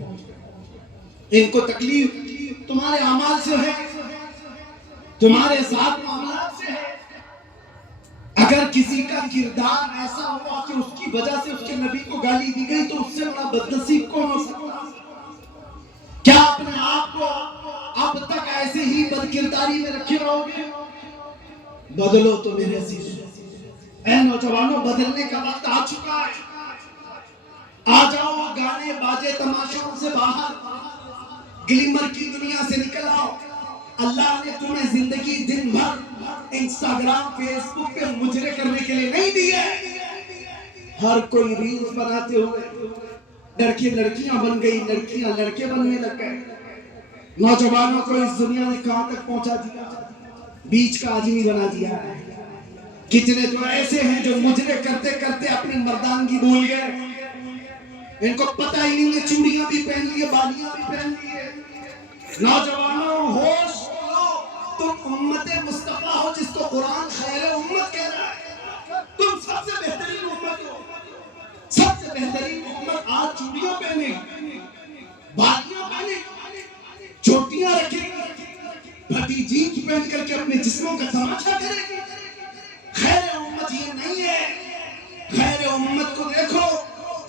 ان کو تکلیف تمہارے اعمال سے ہے تمہارے ساتھ معاملات سے ہے. اگر کسی کا کردار ایسا ہوا کہ اس کی وجہ سے اس کے نبی کو گالی دی گئی تو اس سے بڑا بدنصیب کون ہو سکتا؟ کیا اپنے آپ کو اب تک ایسے ہی بد کرداری میں رکھے رہو گے؟ بدلو تو میرے عزیز. اے نوجوانوں بدلنے کا وقت آ چکا ہے. آ جاؤ گانے باجے تماشوں سے باہر گلیمر کی دنیا سے نکل آؤ. اللہ نے تمہیں زندگی دن بھر انسٹاگرام فیس بک پہ مجرے کرنے کے لیے نہیں دی ہے. ہر کوئی ریلز بناتے ہوئے لڑکیاں بن گئی لڑکیاں لڑکے بننے لگ گئے. نوجوانوں کو اس دنیا نے کہاں تک پہنچا دیا بیچ کا آدمی بنا دیا ہے. کتنے تو ایسے ہیں جو مجرے کرتے کرتے اپنی مردانگی بھول گئے. ان کو پتہ ہی نہیں ہے چوڑیاں بھی پہن لیے بالیاں بھی پہن لیے. نوجوانوں ہوش لو تم امت مصطفیٰ ہو جس کو قرآن خیر امت کہہ رہا ہے. تم سب سے بہترین امت ہو. سب سے بہترین امت آج چوڑیاں پہنے بالیاں پہنے چوٹیاں رکھے پھٹی جینس پہن کر کے اپنے جسموں کا تماشا کرے. خیر امت یہ نہیں ہے. خیر امت کو دیکھو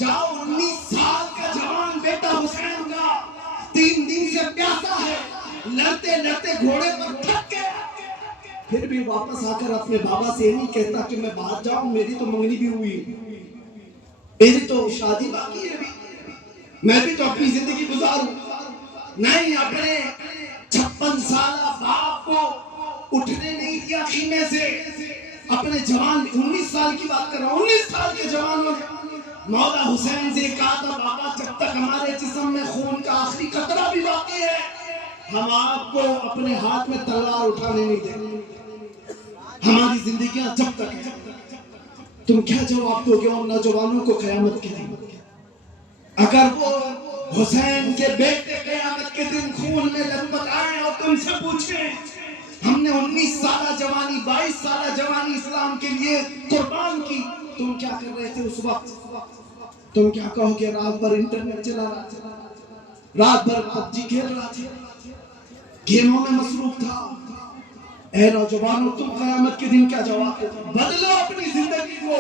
جاؤ 19 سال کا جوان بیٹا حسین کا 3 دن سے پیاسا ہے لڑتے لڑتے گھوڑے پر تھک گیا پھر بھی واپس آ کر اپنے بابا سے نہیں کہتا کہ میں باہر جاؤں میری تو منگنی بھی ہوئی میری تو شادی باقی ہے میں بھی تو اپنی زندگی گزاروں. نہیں اپنے 56 سالہ باپ کو اٹھنے نہیں دیا خیمے سے. اپنے جوان 19 سال کی بات کر رہا ہوں 19 سال کے جوانوں نے مولا حسین سے کہا تھا بابا جب تک ہمارے جسم میں خون کا آخری قطرہ بھی باقی ہے ہم آپ کو اپنے ہاتھ میں تلوار اٹھانے نہیں دیں گے، ہماری زندگیاں جب تک ہیں۔ تم کیا جواب دو گے ان نوجوانوں کو قیامت کے دن؟ اگر وہ حسین کے بیٹے قیامت کے دن خون میں لطپت آئیں اور تم سے پوچھیں ہم نے 19 سالہ جوانی 22 سالہ جوانی اسلام کے لیے قربان کی، تم کیا کر رہے تھے اس وقت؟ تم کیا کہو گے؟ رات بھر انٹرنیٹ چلا رہا تھا، رات بھر PUBG کھیل رہا تھا، گیموں میں مصروف تھا۔ اے نوجوانوں تم قیامت کے دن کیا جواب دو؟ بدلو اپنی زندگی کو،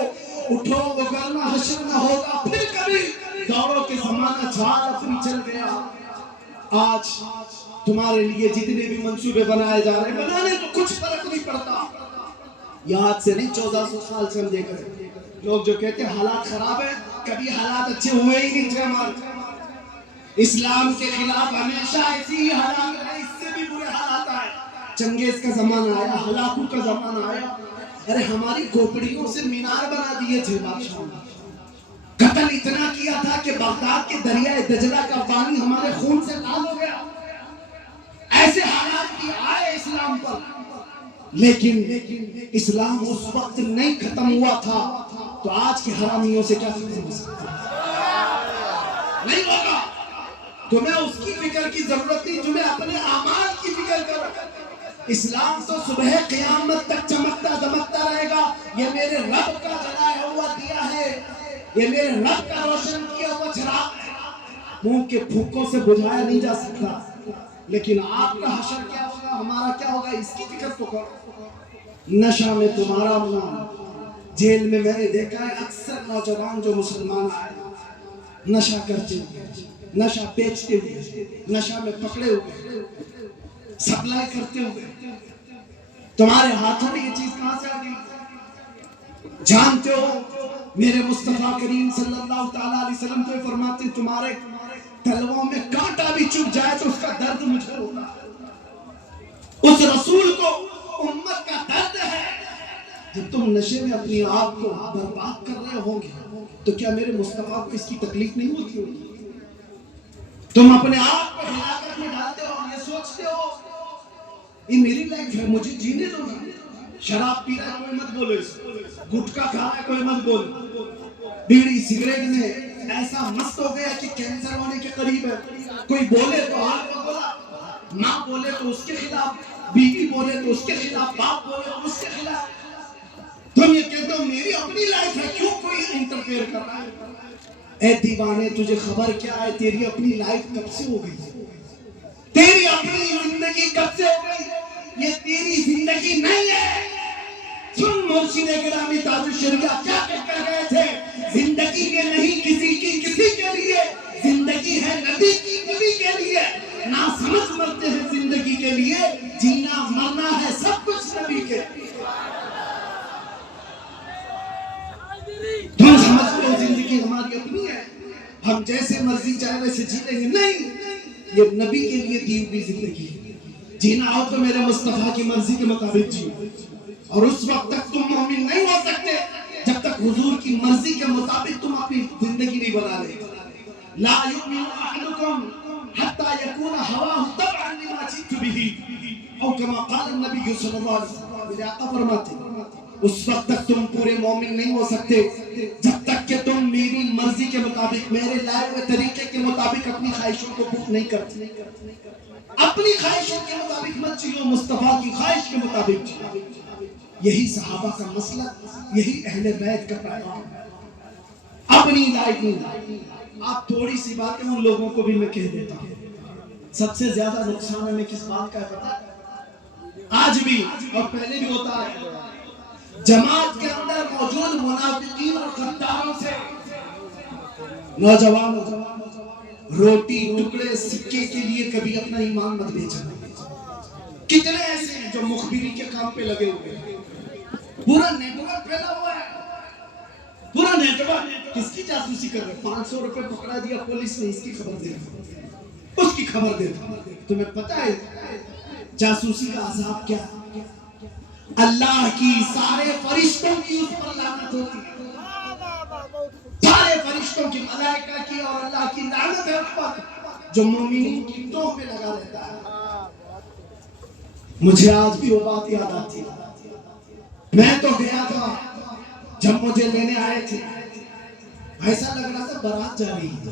اٹھو وگرنہ حشر نہ ہوگا پھر کبھی، دوروں کے زمانہ جھال اپنی چل گیا۔ آج تمہارے لیے جتنے بھی منصوبے بنائے جا رہے ہیں بنانے تو کچھ فرق نہیں پڑتا، یاد سے نہیں 1400 سال سے ہم دیکھ رہے ہیں لوگ جو کہتے ہیں حالات خراب ہیں، کبھی حالات اچھے ہوئے ہی نہیں تھے ہمارے۔ اسلام کے خلاف ہمیشہ ایسی ہی حالات رہے، اس سے بھی برے حالات آئے، چنگیز کا زمانہ آیا، ہلاکو کا زمانہ آیا، ارے ہماری کھوپڑیوں سے مینار بنا دیے تھے بادشاہوں نے، قتل اتنا کیا تھا کہ بغداد کے دریائے دجلہ کا پانی ہمارے خون سے لال ہو گیا۔ ایسے حالات بھی آئے اسلام پر، لیکن اسلام اس وقت نہیں ختم ہوا تھا تو آج کے حرامیوں سے کیا ختم ہو سکتا نہیں ہوگا۔ تمہیں اس کی فکر کی ضرورت نہیں، تمہیں اپنے اعمال کی فکر کرو۔ اسلام تو صبح قیامت تک چمکتا دمکتا رہے گا، یہ میرے رب کا جلایا ہوا دیا ہے، یہ میرے رب کا روشن کیا ہوا چراغ ہے، منہ کے پھوکوں سے بجھایا نہیں جا سکتا۔ لیکن آپ کا حشر کیا ہوگا، ہمارا کیا ہوگا، اس کی فکر تو کرو۔ نشہ میں تمہارا ہونا، جیل میں میں نے دیکھا ہے اکثر نوجوان جو مسلمان آئے نشہ کرتے ہوئے، نشہ بیچتے ہوئے، نشہ میں پکڑے ہوئے، سپلائی کرتے ہوئے، تمہارے ہاتھوں میں یہ چیز کہاں سے آ گئی؟ جانتے ہو میرے مصطفیٰ کریم صلی اللہ تعالیٰ علیہ وسلم تو فرماتے ہیں تمہارے تلووں میں کانٹا بھی چبھ جائے تو اس کا درد مجھے ہوتا ہے۔ اس رسول کو امت کا درد ہے۔ جب تم نشے میں اپنی آپ کو برباد کر رہے ہوں گے تو کیا میرے مصطفیٰ کو اس کی تکلیف نہیں ہوتی ہوگی؟ تم اپنے آپ کو ہلاکت میں ڈالتے ہو، یہ سوچتے ہو یہ میری لائف ہے مجھے جینے دو نا۔ شراب پی رہا ہے کوئی مت بولو، اس گٹکا کھا رہا ہے کوئی مت بولو، بیڑی سگریٹ میں ایسا مست ہو گیا کہ کینسر ہونے کے قریب ہے، کوئی بولے تو ہاتھ میں بولا، ماں بولے تو اس کے خلاف، بیوی بولے تو اس کے خلاف، باپ بولے تو اس کے خلاف۔ تم یہ کہتے ہو میری اپنی لائف ہے، کیوں کوئی انٹرفیئر کر رہا ہے؟ اے دیوانے تجھے خبر کیا ہے تیری اپنی لائف کب سے ہو گئی؟ تیری اپنی زندگی کب سے ہو گئی؟ یہ تیری زندگی نہیں ہے۔ سن مرشد گرامی تاج الشریعہ کیا کہہ کر گئے تھے، زندگی یہ نہیں کسی کی کسی کے لیے، زندگی ہے نبی کی نبی کے لیے، نہ سمجھ مرتے ہیں زندگی کے لیے، جینا مرنا ہے سب کچھ نبی کے لیے۔ تم سمجھتے ہو زندگی ہماری اپنی ہے، ہم جیسے مرضی چاہے ویسے جی لیں گے، نہیں، یہ نبی کے لیے دی ہوئی زندگی ہے۔ جینا ہو تو میرے مصطفیٰ کی مرضی کے مطابق جیو، اور اس وقت تک تم مومن نہیں ہو سکتے جب تک حضور کی مرضی کے مطابق تم اپنی زندگی نہیں بنا لے۔ لا یؤمن احدکم حتی یکون ہواہ تبعا لما جئت بہ، او کما قال النبی صلی اللہ علیہ وسلم، میرے آقا فرماتے ہیں اس وقت تک تم پورے مومن نہیں ہو سکتے جب تک کہ تم میری مرضی کے مطابق، میرے لائے ہوئے طریقے کے مطابق اپنی خواہشوں کو پورا نہیں کرتے۔ اپنی خواہشوں کے مطابق مت جیو، مصطفیٰ کی خواہش کے مطابق جیو۔ یہی صحابہ کا مسلک، یہی اہل بیت کا پیغام ہے۔ اپنی لائف میں آپ تھوڑی سی باتیں ان لوگوں کو بھی میں کہہ دیتا ہوں، سب سے زیادہ نقصان ہمیں کس بات کا ہے پتہ ہے؟ آج بھی اور پہلے بھی ہوتا ہے، جماعت کے اندر موجود منافقین اور غداروں سے نوجوانوں روٹی ٹکڑے سکے کے لیے کبھی اپنا ایمان مت بیچنا۔ کتنے ایسے ہیں جو مخبری کے کام پہ لگے ہوئے ہیں، پورا نیٹ ورک پھیلا ہوا ہے، پورا نیٹ ورک کس کی جاسوسی کر رہے ہیں؟ 500 روپے پکڑا دیا پولیس نے، اس کی خبر دے دو، اس کی خبر دے دو۔ تمہیں پتہ ہے جاسوسی کا عذاب کیا ہے؟ اللہ کی سارے فرشتوں کی اس پر لعنت ہوتی ہے، سارے فرشتوں فرشتوں کی، ملائکہ کی اور اللہ کی لعنت ہے اس پر جو مومنین کی ٹوپ پہ لگا رہتا ہے۔ مجھے آج بھی وہ بات یاد آتی ہے، میں تو گیا تھا جب مجھے لینے آئے تھے، ایسا لگ رہا تھا بارات جا رہی ہے۔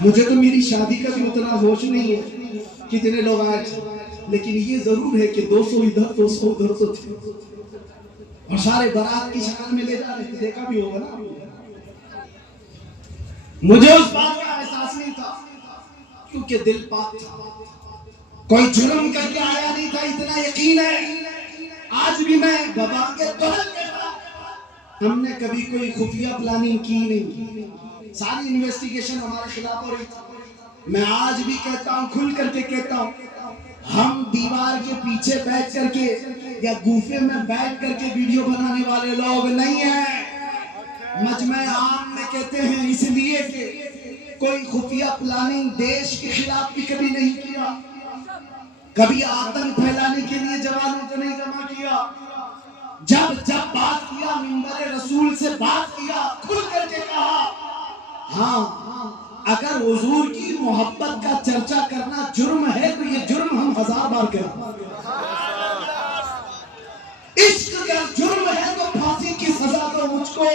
مجھے تو میری شادی کا بھی اتنا ہوش نہیں ہے کتنے لوگ آئے تھے، لیکن یہ ضرور ہے کہ 200 ادھر 200 ادھر تو تھے، اور سارے بارات کی شکل میں لے جا رہے تھے، دیکھا بھی ہوگا نا۔ مجھے اس بات کا احساس نہیں تھا کیونکہ دل پاک تھا، کوئی جرم کر کے آیا نہیں تھا، اتنا یقین ہے۔ آج بھی میں بابا کے دہل کے ساتھ، ہم نے کبھی کوئی خفیہ پلاننگ کی نہیں، ساری انویسٹیگیشن ہمارے خلاف ہو رہی تھی۔ میں آج بھی کہتا ہوں، کھل کر کے کہتا ہوں، ہم دیوار کے پیچھے بیٹھ کر کے یا گوفے میں بیٹھ کر کے ویڈیو بنانے والے لوگ نہیں ہیں۔ مجمع عام میں کہتے ہیں اس لیے کہ کوئی خفیہ پلاننگ دیش کے خلاف بھی کبھی نہیں کیا، کبھی آتنک پھیلانے کے لیے جوانوں کو نہیں جمع کیا۔ جب بات کیا منبر رسول سے بات کیا، کھل کر کے کہا، ہاں اگر حضور کی محبت کا چرچا کرنا جرم ہے تو یہ جرم ہم 1000 بار کریں۔ عشق اگر جرم ہے تو پھانسی کی سزا دو مجھ کو،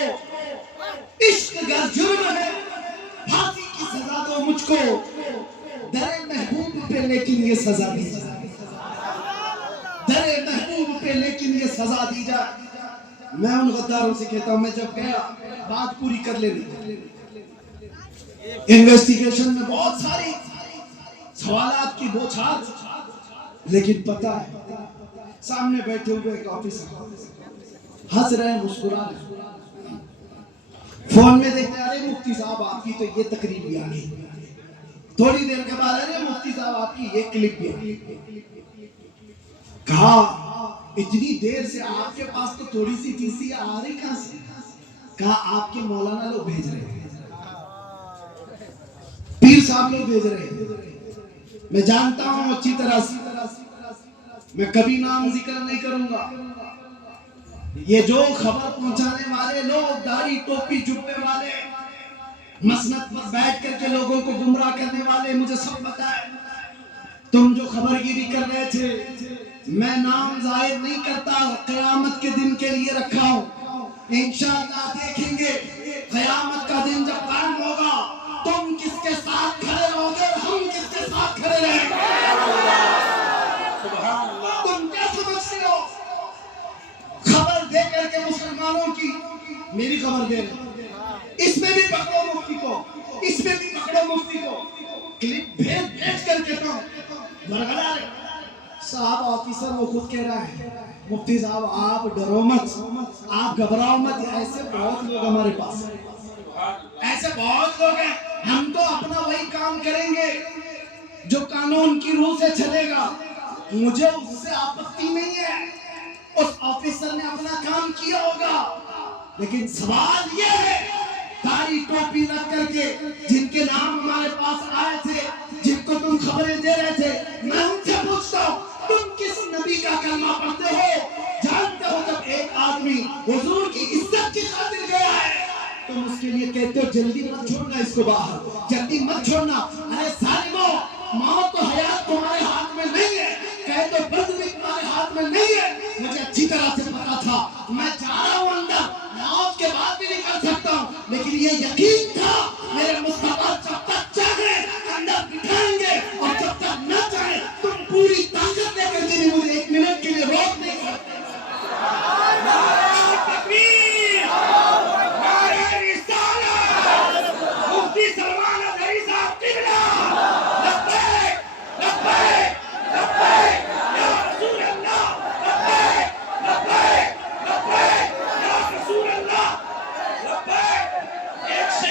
عشق اگر جرم ہے پھانسی کی سزا دو مجھ کو، در محبوب پہ لیکن یہ سزا دی جائے، در محبوب پہ لیکن یہ سزا دی جائے۔ میں ان غداروں سے کہتا ہوں، میں جب گیا بات پوری کر لینی، انویسٹیگیشن میں بہت ساری سوالات کی بوچھار، لیکن پتہ ہے سامنے بیٹھے ہوئے ایک آفیسر ہنس رہے ہیں، مسکرا رہے ہیں، فون میں دیکھتے آ رہے مفتی صاحب آپ کی تو یہ تقریر بھی آ گئی، تھوڑی دیر کے بعد آ رہے مفتی صاحب آپ کی یہ کلپ بھی آ گئی۔ کہا اتنی دیر سے آپ کے پاس تو تھوڑی سی چیزیں آ رہی کہاں سے؟ کہا آپ کے مولانا لوگ بھیج رہے ہیں، پیر صاحب لوگ بھیج رہے ہیں۔ میں جانتا ہوں اچھی طرح سے، میں کبھی نام ذکر نہیں کروں گا، یہ جو خبر پہنچانے والے لوگ، داڑھی ٹوپی جبے والے، مسند پر بیٹھ کر کے لوگوں کو گمراہ کرنے والے، مجھے سب پتا ہے۔ تم جو خبر گیری کر رہے تھے، میں نام ظاہر نہیں کرتا، قیامت کے دن کے لیے رکھا ہوں، انشاءاللہ دیکھیں گے قیامت کا دن جب قائم ہوگا، تم کس کے ساتھ کھڑے رہو گے، ہم کس کے ساتھ کھڑے رہیں گے۔ تم کیا سمجھتے ہو خبر دے کر کے مسلمانوں کی؟ میری خبر دے رہے، اس میں بھی پکڑو مفتی کو، اس میں بھی پکڑو مفتی کو، کلپ بھیج کر کہتا ہوں برگلا رہے صاحب آفیسر وہ خود کہہ رہا ہے مفتی صاحب آپ ڈرو مت، آپ گھبراؤ مت، ایسے بہت لوگ ہمارے پاس، ایسے بہت لوگ ہیں، ہم تو اپنا وہی کام کریں گے جو قانون کی روح سے چلے گا، مجھے اس سے آپتی نہیں ہے، اس آفیسر نے اپنا کام کیا ہوگا، لیکن سوال یہ ہے داڑھی ٹوپی رکھ کر کے جن کے نام ہمارے پاس آئے تھے، جن کو تم خبریں دے رہے تھے، میں ان سے پوچھتا ہوں تم کس نبی کا کلمہ پڑھتے ہو؟ جانتے ہو جب ایک آدمی حضور کی عزت کی خاطر گیا ہے تم اس کے لیے کہتے ہو جلدی مت چھوڑنا اس کو باہر، جلدی مت چھوڑنا، ارے ظالمو موت و حیات تمہارے ہاتھ میں نہیں ہے، قید و بند بھی تمہارے ہاتھ میں نہیں ہے، مجھے اچھی طرح سے پتا تھا میں جا رہا ہوں اندر، موت کے بعد بھی نکل سکتا ہوں، لیکن یہ یقین تھا میرے مصطفیٰ جب تک چاہیں اندر بٹھائیں گے اور جب تک نہ چاہیں تم پوری طاقت لے کر کے مجھے ایک منٹ کے لیے روک نہیں سکتے۔ تکبیر، نعرہ رسالت، مفتی سلمان اظہری صاحب قبلہ، لبیک لبیک لبیک یا رسول اللہ، لبیک لبیک لبیک یا رسول اللہ، لبیک۔ ایک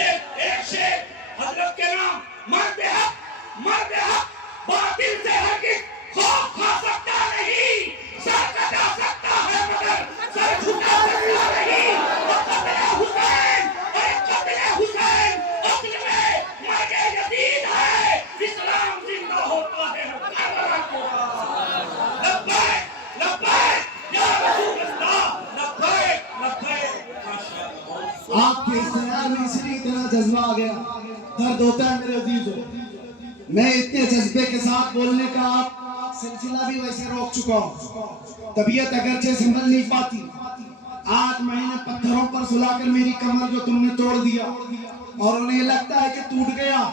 کہ اس خیال میں اس لیے اتنا جذبہ آ گیا. درد ہوتا ہے میرے عزیزو. میں اتنے جذبے کے ساتھ بولنے کا سلسلہ بھی ویسے روک چکا ہوں. طبیعت اگرچہ سنبھل نہیں پاتی. 8 مہینے پتھروں پر سلا کر میری کمر جو تم نے توڑ دیا اور انہیں لگتا ہے کہ ٹوٹ گیا.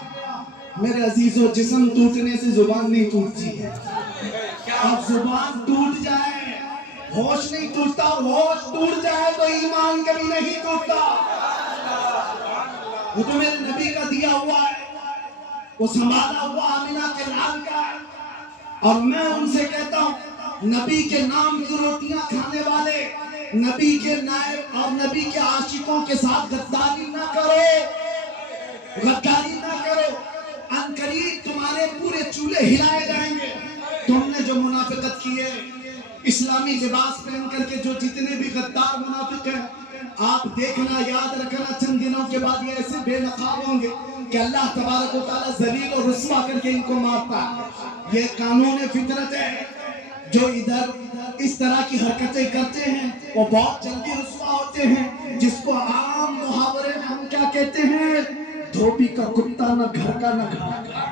میرے عزیزو جسم ٹوٹنے سے زبان نہیں ٹوٹتی ہے. اب زبان ٹوٹ جائے ہوش نہیں ٹوٹتا, اور ہوش ٹوٹ جائے تو ایمان کبھی نہیں ٹوٹتا. وہ تو میرے نبی کا دیا ہوا ہے, وہ سنبھالا ہوا آمینہ کے لال کا ہے. اور میں ان سے کہتا ہوں نبی کے نام کی روٹیاں کھانے والے, نبی کے نائب اور نبی کے عاشقوں کے ساتھ غداری نہ کرو, غداری نہ کرو. عنقریب تمہارے پورے چولہے ہلائے جائیں گے. تم نے جو منافقت کی ہے, اسلامی لباس پہن کر کے جو جتنے بھی غدار منافق ہیں, آپ دیکھنا یاد رکھنا چند دنوں کے بعد یہ ایسے بے نقاب ہوں گے کہ اللہ تبارک و تعالیٰ ذلیل اور رسوا کر کے ان کو مارتا ہے. یہ قانون فطرت ہے. جو ادھر اس طرح کی حرکتیں کرتے ہیں وہ بہت جلدی رسوا ہوتے ہیں, جس کو عام محاورے میں ہم کیا کہتے ہیں, دھوبی کا کتا نہ گھر کا نہ گھر کا.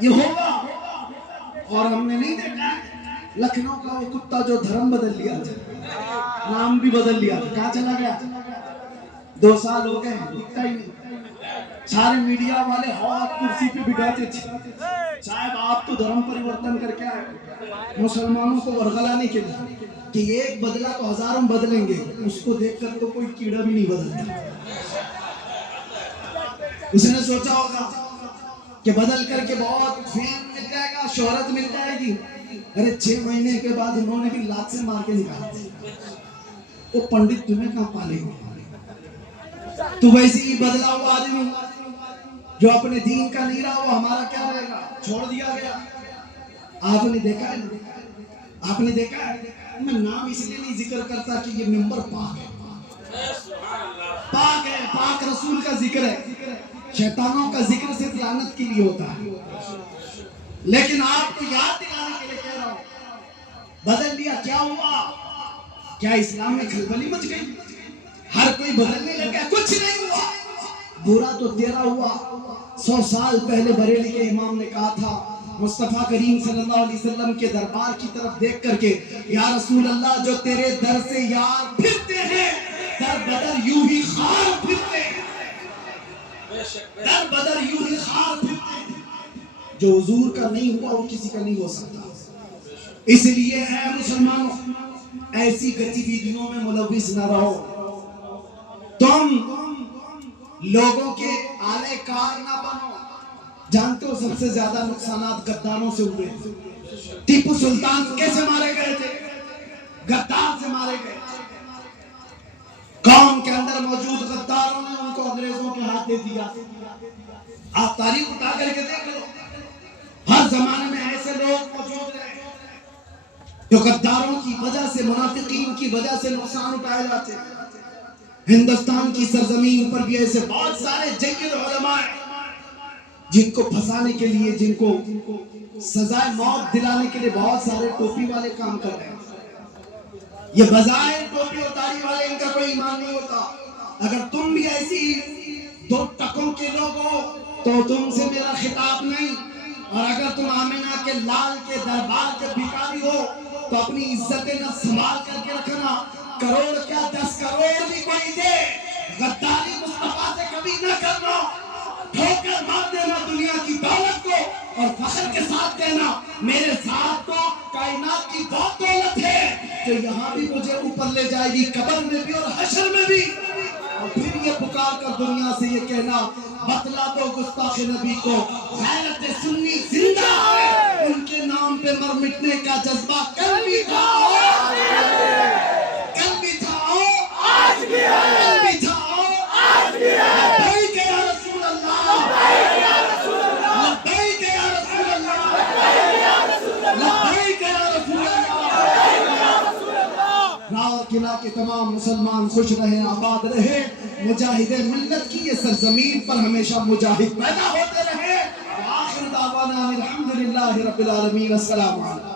یہ ہوگا. اور ہم نے نہیں دیکھا لکھنؤ کا وہ کتا جو دھرم بدل لیا تھا, نام بھی بدل لیا تھا, کہاں چلا گیا؟ 2 سال ہو گئے دکھتا ہی نہیں. سارے میڈیا والے ہاتھ کرسی پہ بٹھاتے تھے, صاحب آپ تو دھرم پریورتن کر کے آئے مسلمانوں کو ورغلانے کے لیے کہ ایک بدلا تو ہزاروں بدلیں گے. اس کو دیکھ کر تو کوئی کیڑا بھی نہیں بدلتا. اس نے سوچا ہوگا کہ بدل کر کے بہت فیم مل جائے گا, شہرت مل جائے گی. ارے 6 مہینے کے بعد انہوں نے بھی لات سے مار کے نکالا. وہ پنڈت تمہیں کہاں پالے گا؟ تو ویسے ہی بدلا ہوا آدمی جو اپنے دین کا نہیں رہا, وہ ہمارا کیا رہے گا, چھوڑ دیا گیا. آپ نے دیکھا ہے, آپ نے دیکھا ہے, میں نام اس لیے نہیں ذکر کرتا کہ یہ ممبر پاک ہے, پاک ہے, پاک رسول کا ذکر ہے. شیطانوں کا ذکر صرف لعنت کے لیے ہوتا ہے. لیکن آپ کو یاد دلانے کے لیے کہہ رہا ہوں, بدل دیا کیا ہوا؟ کیا اسلام میں کھلبلی مچ گئی؟ ہر کوئی بدلنے لگا؟ کچھ نہیں ہوا. برا تو تیرا ہوا. 100 سال پہلے بریلی کے امام نے کہا تھا مصطفیٰ کریم صلی اللہ علیہ وسلم کے دربار کی طرف دیکھ کر کے, یا رسول اللہ جو تیرے در سے یار پھرتے ہیں در بدر یوں ہی خار پھرتے ہیں, در بدر یوں ہی خار پھرتے ہیں. جو حضور کا نہیں ہوا وہ کسی کا نہیں ہو سکتا. اس لیے اے مسلمانوں ایسی گتیویدیوں میں ملوث نہ رہو. تم لوگوں کے آلے کار نہ بنو. جانتے ہو سب سے زیادہ نقصانات غداروں سے ہوئے. ٹیپو سلطان کیسے مارے گئے تھے؟ غدار سے مارے گئے. قوم کے اندر موجود غداروں نے ان کو انگریزوں کے ہاتھ دے دیا. آپ تاریخ اٹھا کر کے دیکھ لو, ہر زمانے میں ایسے لوگ موجود رہے جو غداروں کی وجہ سے, منافقین کی وجہ سے نقصان اٹھائے جاتے. ہندوستان کی سرزمین پر بھی ایسے بہت سارے جید علماء ہیں جن کو پھنسانے کے لیے, جن کو سزائے موت دلانے کے لیے بہت سارے ٹوپی والے کام کر رہے ہیں. یہ بظاہر ٹوپی اور داڑھی والے, ان کا کوئی ایمان نہیں ہوتا. اگر تم بھی ایسی 2 ٹکوں کے لوگ ہو تو تم سے میرا خطاب نہیں. اور اگر تم آمینہ کے لال کے دربار کے بھکاری ہو تو اپنی عزت نفس سنبھال کر کے رکھنا. کروڑ کیا 10 کروڑ بھی کوئی دے, غداری مصطفیٰ سے کبھی نہ کرنا. ٹھوکر مار دینا دنیا کی دولت کو اور فخر کے ساتھ کہنا میرے ساتھ تو کائنات کی بہت دولت ہے جو یہاں بھی مجھے اوپر لے جائے گی, قبر میں بھی اور حشر میں بھی. اور پھر یہ پکار کر دنیا سے یہ کہنا بتلا دو گستاخ نبی کو غیرت سنی زندہ ہے, ان کے نام پہ مر مٹنے کا جذبہ کل بھی تھا, کل بھی تھا, آج بھی ہے, کل بھی تھا, آج بھی ہے. لبیک یا رسول اللہ, لبیک یا رسول اللہ, لبیک یا رسول اللہ. راہ قلعہ کے تمام مسلمان خوش رہے, آباد رہے. مجاہد ملت کی یہ سرزمین پر ہمیشہ مجاہد پیدا ہوتے رہے. آخر دعوانا الحمدللہ رب العالمین. السلام علیکم.